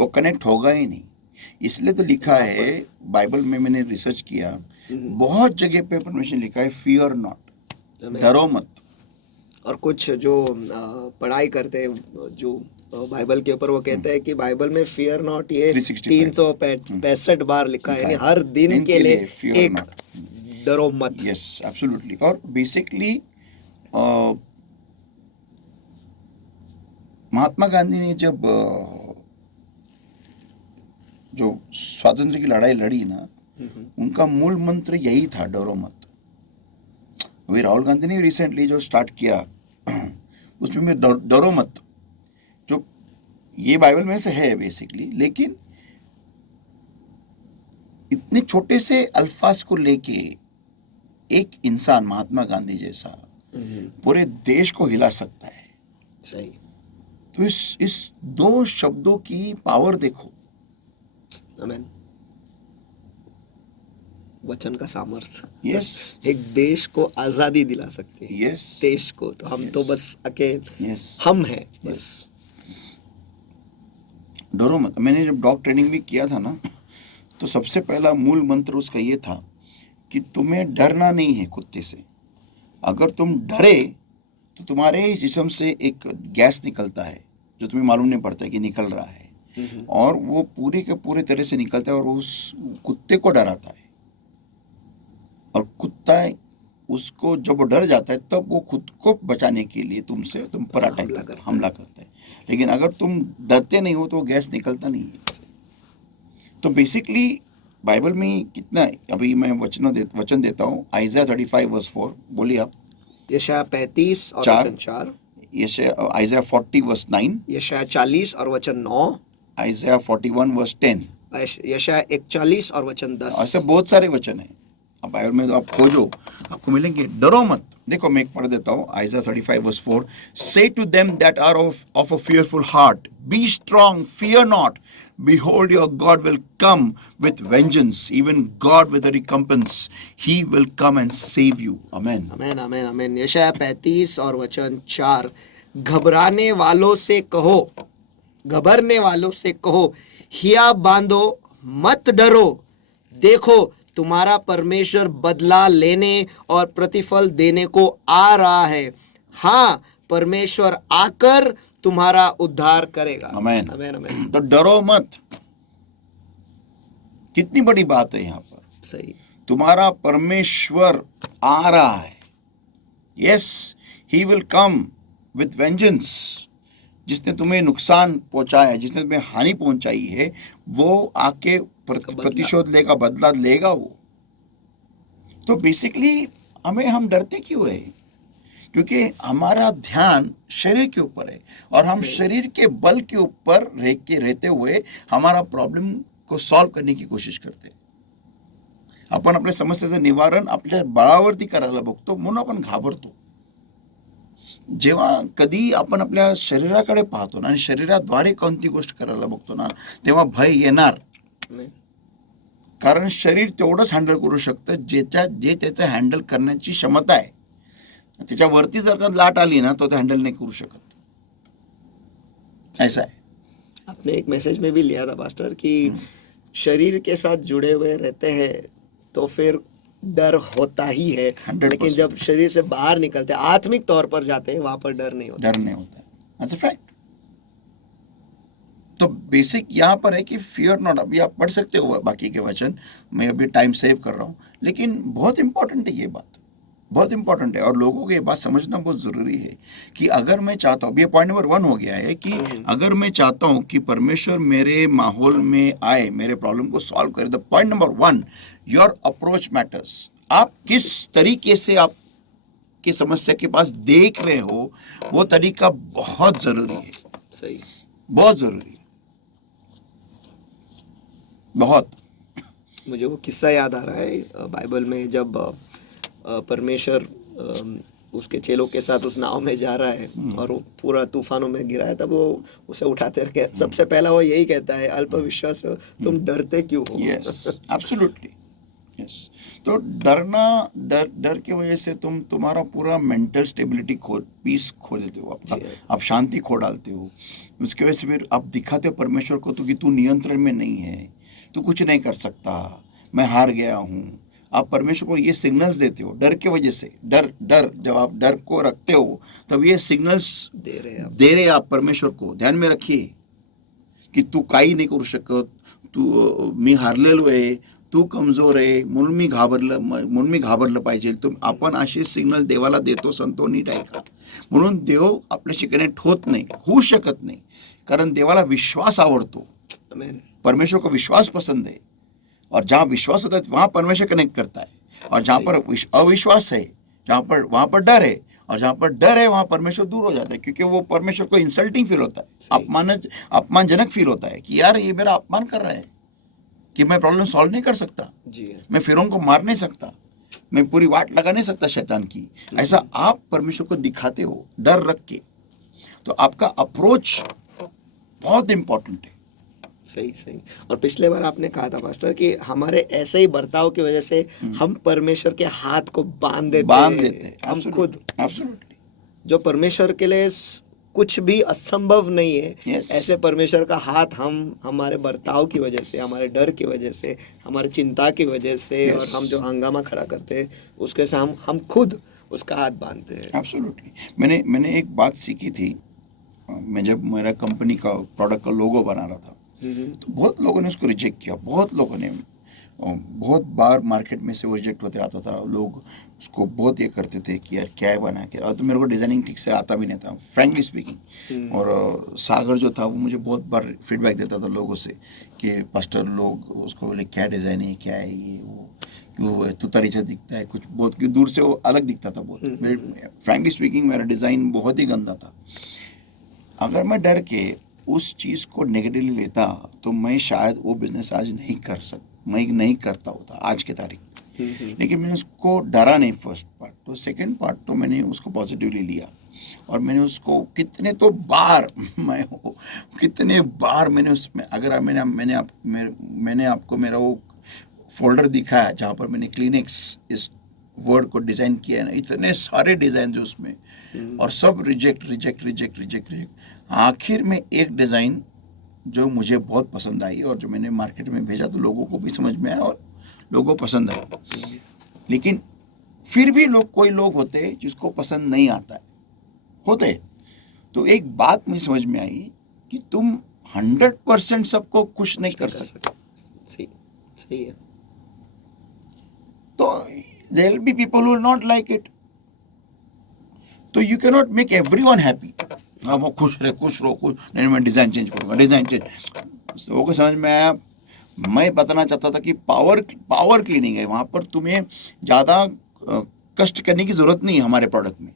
वो कनेक्ट होगा ही नहीं। इसलिए तो लिखा है बाइबल में, मैंने रिसर्च किया, बहुत जगह पे परमेश्वर ने लिखा है फियर नॉट, डरो मत। और कुछ जो पढ़ाई करते हैं जो बाइबल के ऊपर, वो कहते हैं कि बाइबल में फियर नॉट ये 365 बार लिखा है, यानी हर दिन के लिए एक डरो मत। Yes, absolutely. और बेसिकली महात्मा गांधी ने जब जो स्वातंत्र की लड़ाई लड़ी ना, उनका मूल मंत्र यही था, डरो मत। अभी राहुल गांधी ने रिसेंटली जो स्टार्ट किया उसमें में डरो मत, जो ये बाइबल में से है बेसिकली, लेकिन इतने छोटे से अल्फाज को लेके एक इंसान महात्मा गांधी जैसा पूरे देश को हिला सकता है। सही। तो इस दो शब्दों की पावर देखो। आमीन। वचन का सामर्थ्य यस, एक देश को आजादी दिला सकते हैं। यस, देश को तो हम तो बस अकेले हम हैं बस। डरो मत। मैंने जब डॉग ट्रेनिंग भी किया था ना, तो सबसे पहला मूल मंत्र उसका ये था कि तुम्हें डरना नहीं है कुत्ते से। अगर तुम डरे तो तुम्हारे जिस्म से एक गैस निकलता है जो तुम्हें मालूम नहीं पड़ता है कि निकल रहा है, और वो पूरे के पूरे तरह से निकलता है और उस कुत्ते को डराता है। और कुत्ता उसको जब वो डर जाता है तब वो खुद को बचाने के लिए तुम पर अटैक हमला करता है। लेकिन अगर तुम डरते नहीं हो तो गैस निकलता नहीं है। तो बेसिकली बाइबल में कितना, अभी मैं वचन देता हूँ, आइज़ाया 35:4, बोलिए आप। यशायाह 35 और वचन 4, आइज़ाया 40:9, यशायाह 40 और वचन 9, आइज़ाया 41:10, यशायाह 41 और वचन 10। ऐसे बहुत सारे वचन हैं। अब बाइबल में तो आप खोजो, आपको मिलेंगे। डरो मत। देखो मैं एक पढ़ देता हूँ, आइज़ाया 35:4, से to them that are of a fearful heart, be strong, fear not, behold your God will come with vengeance, even God with a recompense, he will come and save you. Amen. Amen, amen, आमेन। यशायाह 35 और वचन 4, घबराने वालों से कहो, घबरने वालों से कहो, हिया बांधो, मत डरो, देखो तुम्हारा परमेश्वर बदला लेने और प्रतिफल देने को आ रहा है। हाँ, परमेश्वर आकर तुम्हारा उद्धार करेगा। आमेन, आमेन, आमेन। तो डरो मत। कितनी बड़ी बात है यहाँ पर। सही। तुम्हारा परमेश्वर आ रहा है। Yes, he will come with vengeance. जिसने तुम्हें नुकसान पहुंचाया, जिसने तुम्हें हानि पहुंचाई है, वो आके प्रतिशोध लेगा, बदला लेगा वो। तो बेसिकली हम डरते क्यों है? क्योंकि हमारा ध्यान शरीर के ऊपर है, और हम शरीर के बल के ऊपर रहते हुए हमारा प्रॉब्लेम को सॉल्व करने की कोशिश करते हैं। आपण आपल्या समस्येचं निवारण आपल्या बळावरती करायला बघतो, म्हणून आपण घाबरतो। जेव्हा कधी आपण आपल्या शरीराकडे पाहतो ना आणि शरीराद्वारे कोणती गोष्ट करायला बघतो ना, तेव्हा भय येणार। कारण शरीर तेवढंच हँडल करू शकतं जे त्याचं हँडल करण्याची क्षमता आहे। त्याच्यावरती जर का लाट आली ना तो हँडल नहीं करू शकत। ऐसा है। आपने एक मैसेज में भी लिया था पास्टर कि शरीर के साथ जुड़े हुए रहते हैं तो फिर डर होता ही है, लेकिन जब शरीर से बाहर निकलते हैं, आत्मिक तौर पर जाते हैं, वहां पर डर नहीं होता। That's a fact. तो बेसिक यहाँ पर है कि फियर नॉट। अभी आप पढ़ सकते हो बाकी के वचन, मैं अभी टाइम सेव कर रहा हूँ, लेकिन बहुत इंपॉर्टेंट है ये बात। बहुत इंपॉर्टेंट है। और लोगों को ये बात समझना बहुत जरूरी है कि अगर मैं चाहता हूँ, ये पॉइंट नंबर 1 हो गया है कि अगर मैं चाहता हूँ कि परमेश्वर मेरे माहौल में आए, मेरे प्रॉब्लम को सॉल्व करे, the point number 1, your approach matters. आप किस तरीके से आप की समस्या के पास देख रहे हो, वो तरीका बहुत जरूरी है। सही, बहुत जरूरी है, बहुत। मुझे वो किस्सा याद आ रहा है बाइबल में, जब परमेश्वर उसके चेलों के साथ उस नाव में जा रहा है और वो पूरा तूफानों में गिरा है, तब वो उसे उठाते रखे, सबसे पहला वो यही कहता है, अल्प विश्वास हो, तुम डरते क्यों हो? Yes, absolutely, yes. तो डरना, डर की वजह से तुम्हारा पूरा मेंटल स्टेबिलिटी पीस खो देते हो, आप शांति खो डालते हो। उसकी वजह से फिर आप दिखाते हो परमेश्वर को तो कि तू नियंत्रण में नहीं है, तू कुछ नहीं कर सकता, मैं हार गया हूँ। आप परमेश्वर को ये सिग्नल्स देते हो डर की वजह से। डर जब आप डर को रखते हो तब ये सिग्नल्स दे रहे आप परमेश्वर को। ध्यान में रखिए की तू काही नाही करू शकत, तू मी हारलेलो आहे, तू कमजोर आहे, म्हणून मी घाबरलं पाहिजे. आपण असे सिग्नल देवाला देतो, संतो नीट ऐका. म्हणून देव आपल्याशी कनेक्ट होत नाही, होऊ शकत नाही, कारण देवाला विश्वास आवडतो. परमेश्वर को विश्वास पसंद है, और जहाँ विश्वास होता है वहाँ परमेश्वर कनेक्ट करता है, और जहाँ पर अविश्वास है वहाँ पर डर है, और जहाँ पर डर है वहाँ परमेश्वर दूर हो जाता है, क्योंकि वो परमेश्वर को इंसल्टिंग फील होता है, अपमानजनक फील होता है कि यार ये मेरा अपमान कर रहा है, कि मैं प्रॉब्लम सॉल्व नहीं कर सकता जी, मैं फिरौन को मार नहीं सकता, मैं पूरी वाट लगा नहीं सकता शैतान की। ऐसा आप परमेश्वर को दिखाते हो डर रख के, तो आपका अप्रोच बहुत इंपॉर्टेंट है। सही सही। और पिछले बार आपने कहा था पास्टर कि हमारे ऐसे ही बर्ताव की वजह से हम परमेश्वर के हाथ को बांध देते हैं। हम खुद, एब्सोल्युटली, जो परमेश्वर के लिए कुछ भी असंभव नहीं है, ऐसे परमेश्वर का हाथ हम हमारे बर्ताव की वजह से, हमारे डर की वजह से, हमारे चिंता की वजह से, और हम जो हंगामा खड़ा करते हैं उसके से हम खुद उसका हाथ बांधते हैं। एब्सोल्युटली। मैंने एक बात सीखी थी, मैं जब मेरा कंपनी का प्रोडक्ट का लोगो बना रहा था, तो बहुत लोगों ने उसको रिजेक्ट किया, बहुत लोगों ने, बहुत बार मार्केट में से वो रिजेक्ट होते आता था। लोग उसको बहुत ये करते थे कि यार क्या है बना के, और तो मेरे को डिज़ाइनिंग ठीक से आता भी नहीं था, फ्रैंकली स्पीकिंग। और सागर जो था वो मुझे बहुत बार फीडबैक देता था लोगों से कि पास्टर, लोग उसको बोले क्या डिज़ाइन है, क्या है ये वो, क्यों तो तरीका दिखता है कुछ, बहुत दूर से वो अलग दिखता था बहुत। फ्रैंकली स्पीकिंग मेरा डिज़ाइन बहुत ही गंदा था। अगर मैं डर के उस चीज़ को नेगेटिवली लेता तो मैं शायद वो बिजनेस आज मैं नहीं करता होता आज के तारीख। लेकिन मैंने उसको डरा नहीं फर्स्ट पार्ट, तो सेकंड पार्ट तो मैंने उसको पॉजिटिवली लिया, और मैंने उसको कितने बार मैंने उसमें, अगर मैंने आपको मेरा वो फोल्डर दिखाया जहाँ पर मैंने क्लिनिक्स इस वर्ड को डिज़ाइन किया है ना, इतने सारे डिज़ाइन जो उसमें, और सब रिजेक्ट। आखिर में एक डिज़ाइन जो मुझे बहुत पसंद आई और जो मैंने मार्केट में भेजा तो लोगों को भी समझ में आया और लोगों को पसंद आया। लेकिन फिर भी कोई लोग होते हैं जिसको पसंद नहीं आता है, होते। तो एक बात मुझे समझ में आई कि तुम 100% सबको खुश नहीं कर सकते। सही है। तो there will be people who will not like it. तो you cannot make everyone happy. हाँ, वो खुश रहो, नहीं मैं डिज़ाइन चेंज करूँगा, डिज़ाइन चेंज। लोगों को समझ में आया। मैं बताना चाहता था कि पावर क्लीनिंग है, वहाँ पर तुम्हें ज़्यादा कष्ट करने की ज़रूरत नहीं है हमारे प्रोडक्ट में,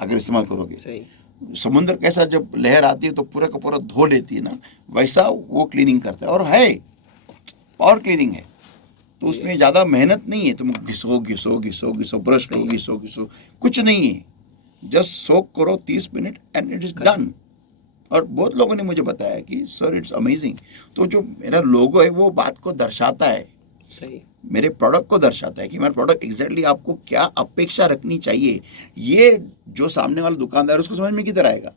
अगर इस्तेमाल करोगे। समुद्र कैसा जब लहर आती है तो पूरा का पूरा धो लेती है ना, वैसा वो क्लीनिंग करता है, और है पावर क्लीनिंग है, तो उसमें ज़्यादा मेहनत नहीं है। तुम घिसो, ब्रश लो, घिसो, कुछ नहीं है, जस्ट सोक करो 30 minute and it is done. और बहुत लोगों ने मुझे बताया कि सर इट्स अमेजिंग। तो जो मेरा लोगो है वो बात को दर्शाता है, सही, मेरे प्रोडक्ट को दर्शाता है कि मेरा प्रोडक्ट एग्जैक्टली आपको क्या अपेक्षा रखनी चाहिए। ये जो सामने वाला दुकानदार उसको समझ में किधर आएगा,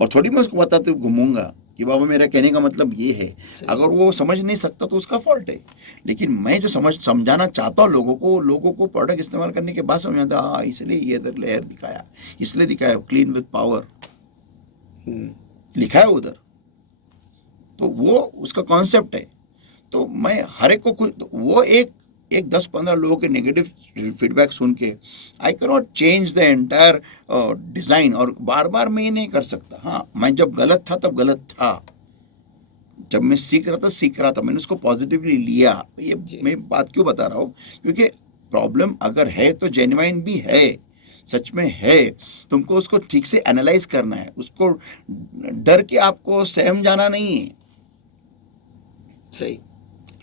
और थोड़ी मैं उसको बताते घूमूंगा कि बाबा मेरा कहने का मतलब ये है। अगर वो समझ नहीं सकता तो उसका फॉल्ट है, लेकिन मैं जो समझाना चाहता हूँ लोगों को प्रोडक्ट इस्तेमाल करने के बाद समझ आता है, हाँ इसलिए ये इधर लेयर दिखाया, इसलिए दिखाया क्लीन विद पावर लिखा है उधर, तो वो उसका कॉन्सेप्ट है। तो मैं हर एक को तो वो एक एक 10-15 लोगों के नेगेटिव फीडबैक सुन के I can not change the entire design, और बार बार मैं ये नहीं कर सकता। हाँ, मैं जब गलत था तब गलत था, जब मैं सीख रहा था, मैंने उसको पॉजिटिवली लिया। ये मैं बात क्यों बता रहा हूँ, क्योंकि प्रॉब्लम अगर है तो जेन्युइन भी है, सच में है, तुमको उसको ठीक से एनालाइज करना है, उसको डर के आपको सहम जाना नहीं है, सही,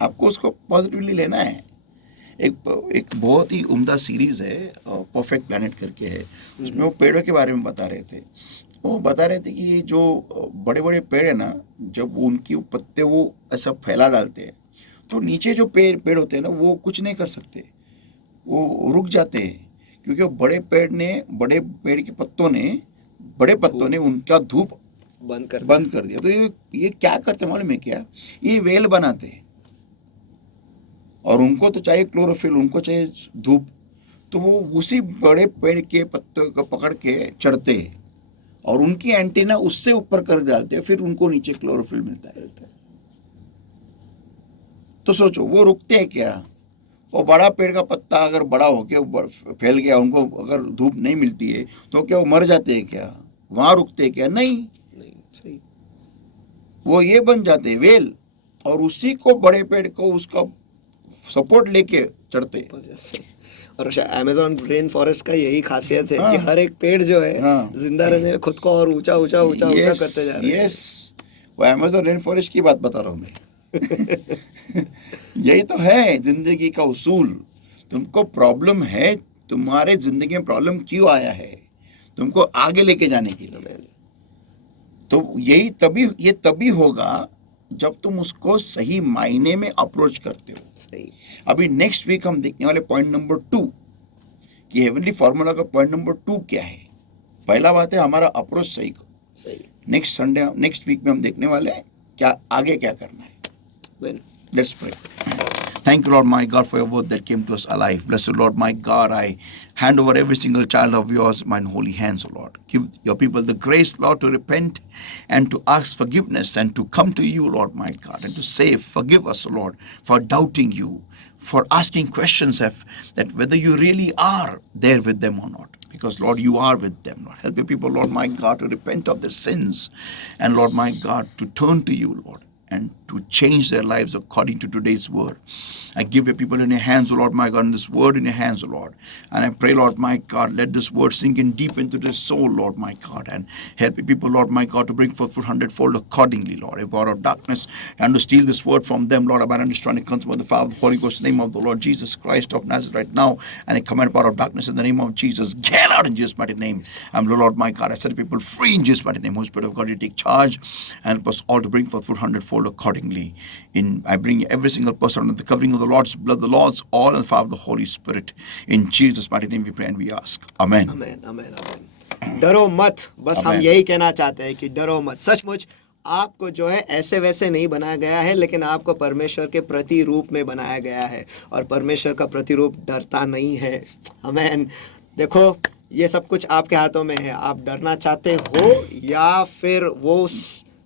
आपको उसको पॉजिटिवली लेना है। एक बहुत ही उम्दा सीरीज है, परफेक्ट प्लैनेट करके है, उसमें वो पेड़ों के बारे में बता रहे थे। वो बता रहे थे कि ये जो बड़े बड़े पेड़ है ना, जब उनकी पत्ते वो ऐसा फैला डालते हैं तो नीचे जो पेड़ होते हैं ना, वो कुछ नहीं कर सकते, वो रुक जाते हैं, क्योंकि वो बड़े बड़े पेड़ के बड़े पत्तों ने उनका धूप बंद कर दिया। तो ये क्या करते मालूम है क्या, ये वेल बनाते हैं, और उनको तो चाहिए क्लोरोफिल, उनको चाहिए धूप, तो वो उसी बड़े पेड़ के पत्तों को पकड़ के चढ़ते हैं और उनकी एंटीना उससे ऊपर कर डालते हैं, फिर उनको नीचे क्लोरोफिल मिलता है। तो सोचो वो रुकते हैं क्या, वो बड़ा पेड़ का पत्ता अगर बड़ा होके फैल गया, उनको अगर धूप नहीं मिलती है तो क्या वो मर जाते हैं क्या, वहां रुकते हैं क्या, नहीं। सही, वो ये बन जाते हैं वेल, और उसी को बड़े पेड़ को उसका सपोर्ट लेके चढ़ते हैं। और अमेज़न रेन फॉरेस्ट का यही खासियत है कि हाँ, हर एक पेड़ जो है हाँ, जिंदा रहने खुद को और ऊंचा ऊंचा ऊंचा ऊंचा यस करते जा रहे हैं। यस, वो अमेज़न रेन फॉरेस्ट की बात बता रहा हूँ मैं। यही तो है जिंदगी का उसूल। तुमको प्रॉब्लम है, तुम्हारे जिंदगी में प्रॉब्लम क्यों आया है, तुमको आगे लेके जाने के लिए। तो ये तभी होगा जब तुम उसको सही मायने में अप्रोच करते हो। सही, अभी नेक्स्ट वीक हम देखने वाले पॉइंट नंबर 2 कि हेवनली फॉर्मूला का पॉइंट नंबर 2 क्या है। पहला बात है हमारा अप्रोच सही। नेक्स्ट वीक में हम देखने वाले हैं क्या आगे क्या करना है। Let's pray. Thank you, Lord my God, for your word that came to us alive. Blessed Lord my God, I hand over every single child of yours in mine holy hands, O Lord. Give your people the grace, Lord, to repent and to ask forgiveness and to come to you, Lord my God, and to say, forgive us, O Lord, for doubting you, for asking questions that whether you really are there with them or not. Because, Lord, you are with them, Lord. Help your people, Lord my God, to repent of their sins and, Lord my God, to turn to you, Lord, and to change their lives according to today's word. I give your people in your hands, O Lord my God, and this word in your hands, O Lord. And I pray, Lord my God, let this word sink in deep into their soul, Lord my God, and help your people, Lord my God, to bring forth 100-fold accordingly, Lord. A power of darkness and to steal this word from them, Lord, abandon is trying to come from the Father, the Holy Ghost, in the name of the Lord Jesus Christ of Nazareth right now. And I command power of darkness in the name of Jesus. Get out in Jesus' mighty name. I'm the Lord my God. I set people free in Jesus' mighty name. Holy Spirit of God, you take charge and help us all to bring forth 100-fold accordingly. I bring every single person under the covering of the Lord's blood, the Lord's all, and the power of the Holy Spirit. In Jesus' mighty name we pray and we ask. Amen. Amen, amen, आमेन। डरो मत, बस हम आमेन। यही कहना चाहते हैं कि डरो मत। सचमुच आपको जो है ऐसे वैसे नहीं बनाया गया है, लेकिन आपको परमेश्वर के प्रतिरूप में बनाया गया है, और परमेश्वर का प्रतिरूप डरता नहीं है। आमेन। देखो, ये सब कुछ आपके हाथों में है। आप डरना चाहते हो या फिर वो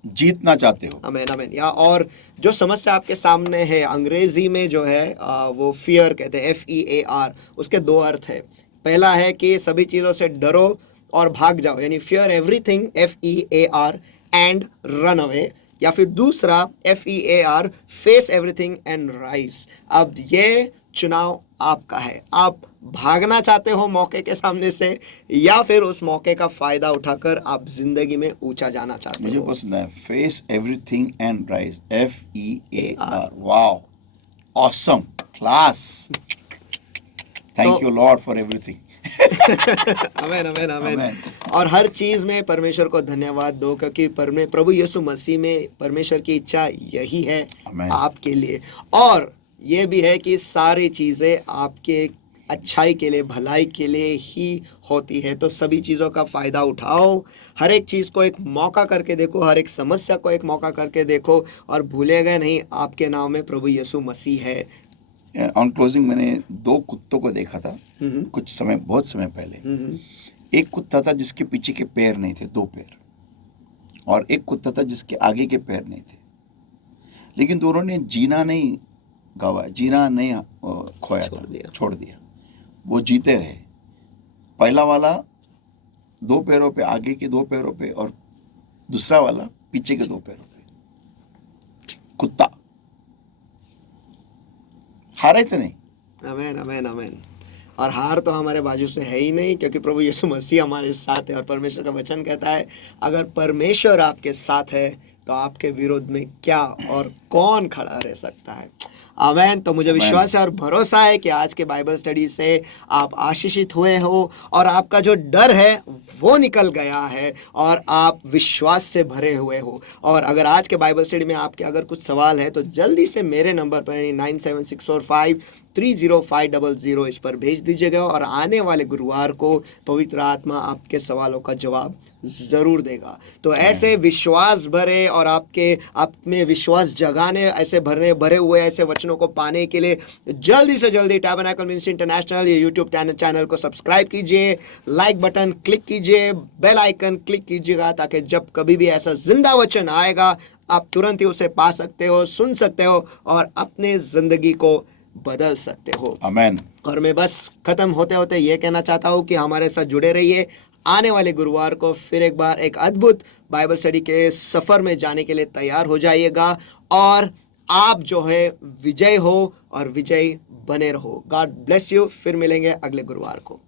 जीतना चाहते हो। आमेन, आमेन। या और जो समस्या आपके सामने है, अंग्रेजी में जो है वो फियर कहते हैं, FEAR। उसके दो अर्थ है। पहला है कि सभी चीज़ों से डरो और भाग जाओ, यानी fear everything, FEAR, and run away. या फिर दूसरा FEAR, face everything and rise. अब ये चुनाव आपका है। आप भागना चाहते हो मौके के सामने से, या फिर उस मौके का फायदा उठाकर आप जिंदगी में ऊंचा जाना चाहते मुझे हो। पसंद है face everything and rise, FEAR। Wow, awesome, class. Thank you Lord for everything. Amen, amen, amen. Amen. और हर चीज में परमेश्वर को धन्यवाद दो, क्योंकि प्रभु यीशु मसीह में परमेश्वर की इच्छा यही है आमेन। आपके लिए। और ये भी है कि सारी चीजें आपके अच्छाई के लिए, भलाई के लिए ही होती है। तो सभी चीज़ों का फ़ायदा उठाओ, हर एक चीज़ को एक मौका करके देखो, हर एक समस्या को एक मौका करके देखो, और भूलेगा नहीं आपके नाम में प्रभु यीशु मसीह है। ऑन क्लोजिंग मैंने 2 कुत्तों को देखा था बहुत समय पहले। एक कुत्ता था जिसके पीछे के पैर नहीं थे, 2 पैर, और एक कुत्ता था जिसके आगे के पैर नहीं थे, लेकिन दोनों ने जीना नहीं खोया था, छोड़ दिया। वो जीते रहे। पहला वाला 2 पैरों पे, आगे के 2 पैरों पे, और दूसरा वाला पीछे के 2 पैरों पे। कुत्ता हारे से नहीं। आमेन, आमेन, आमेन। और हार तो हमारे बाजू से है ही नहीं, क्योंकि प्रभु यीशु मसीह हमारे साथ है। और परमेश्वर का वचन कहता है, अगर परमेश्वर आपके साथ है तो आपके विरोध में क्या और कौन खड़ा रह सकता है। आमेन। तो मुझे विश्वास है और भरोसा है कि आज के बाइबल स्टडी से आप आशीषित हुए हो और आपका जो डर है वो निकल गया है और आप विश्वास से भरे हुए हो। और अगर आज के बाइबल स्टडी में आपके अगर कुछ सवाल है तो जल्दी से मेरे नंबर पर 9764530500 इस पर भेज दीजिएगा, और आने वाले गुरुवार को पवित्र आत्मा आपके सवालों का जवाब जरूर देगा। तो ऐसे विश्वास भरे और आपके आप में विश्वास जगाने, ऐसे भरे हुए ऐसे वचनों को पाने के लिए जल्दी से जल्दी टैबरनेकल मिनिस्ट्री इंटरनेशनल ये यूट्यूब चैनल को सब्सक्राइब कीजिए, लाइक बटन क्लिक कीजिए, बेल आइकन क्लिक कीजिएगा, ताकि जब कभी भी ऐसा जिंदा वचन आएगा आप तुरंत ही उसे पा सकते हो, सुन सकते हो और अपने जिंदगी को बदल सकते हो। आमेन। और मैं बस खत्म होते होते ये कहना चाहता हूँ कि हमारे साथ जुड़े रहिए। आने वाले गुरुवार को फिर एक बार एक अद्भुत बाइबल स्टडी के सफर में जाने के लिए तैयार हो जाइएगा, और आप जो है विजय हो और विजयी बने रहो। God bless you. फिर मिलेंगे अगले गुरुवार को।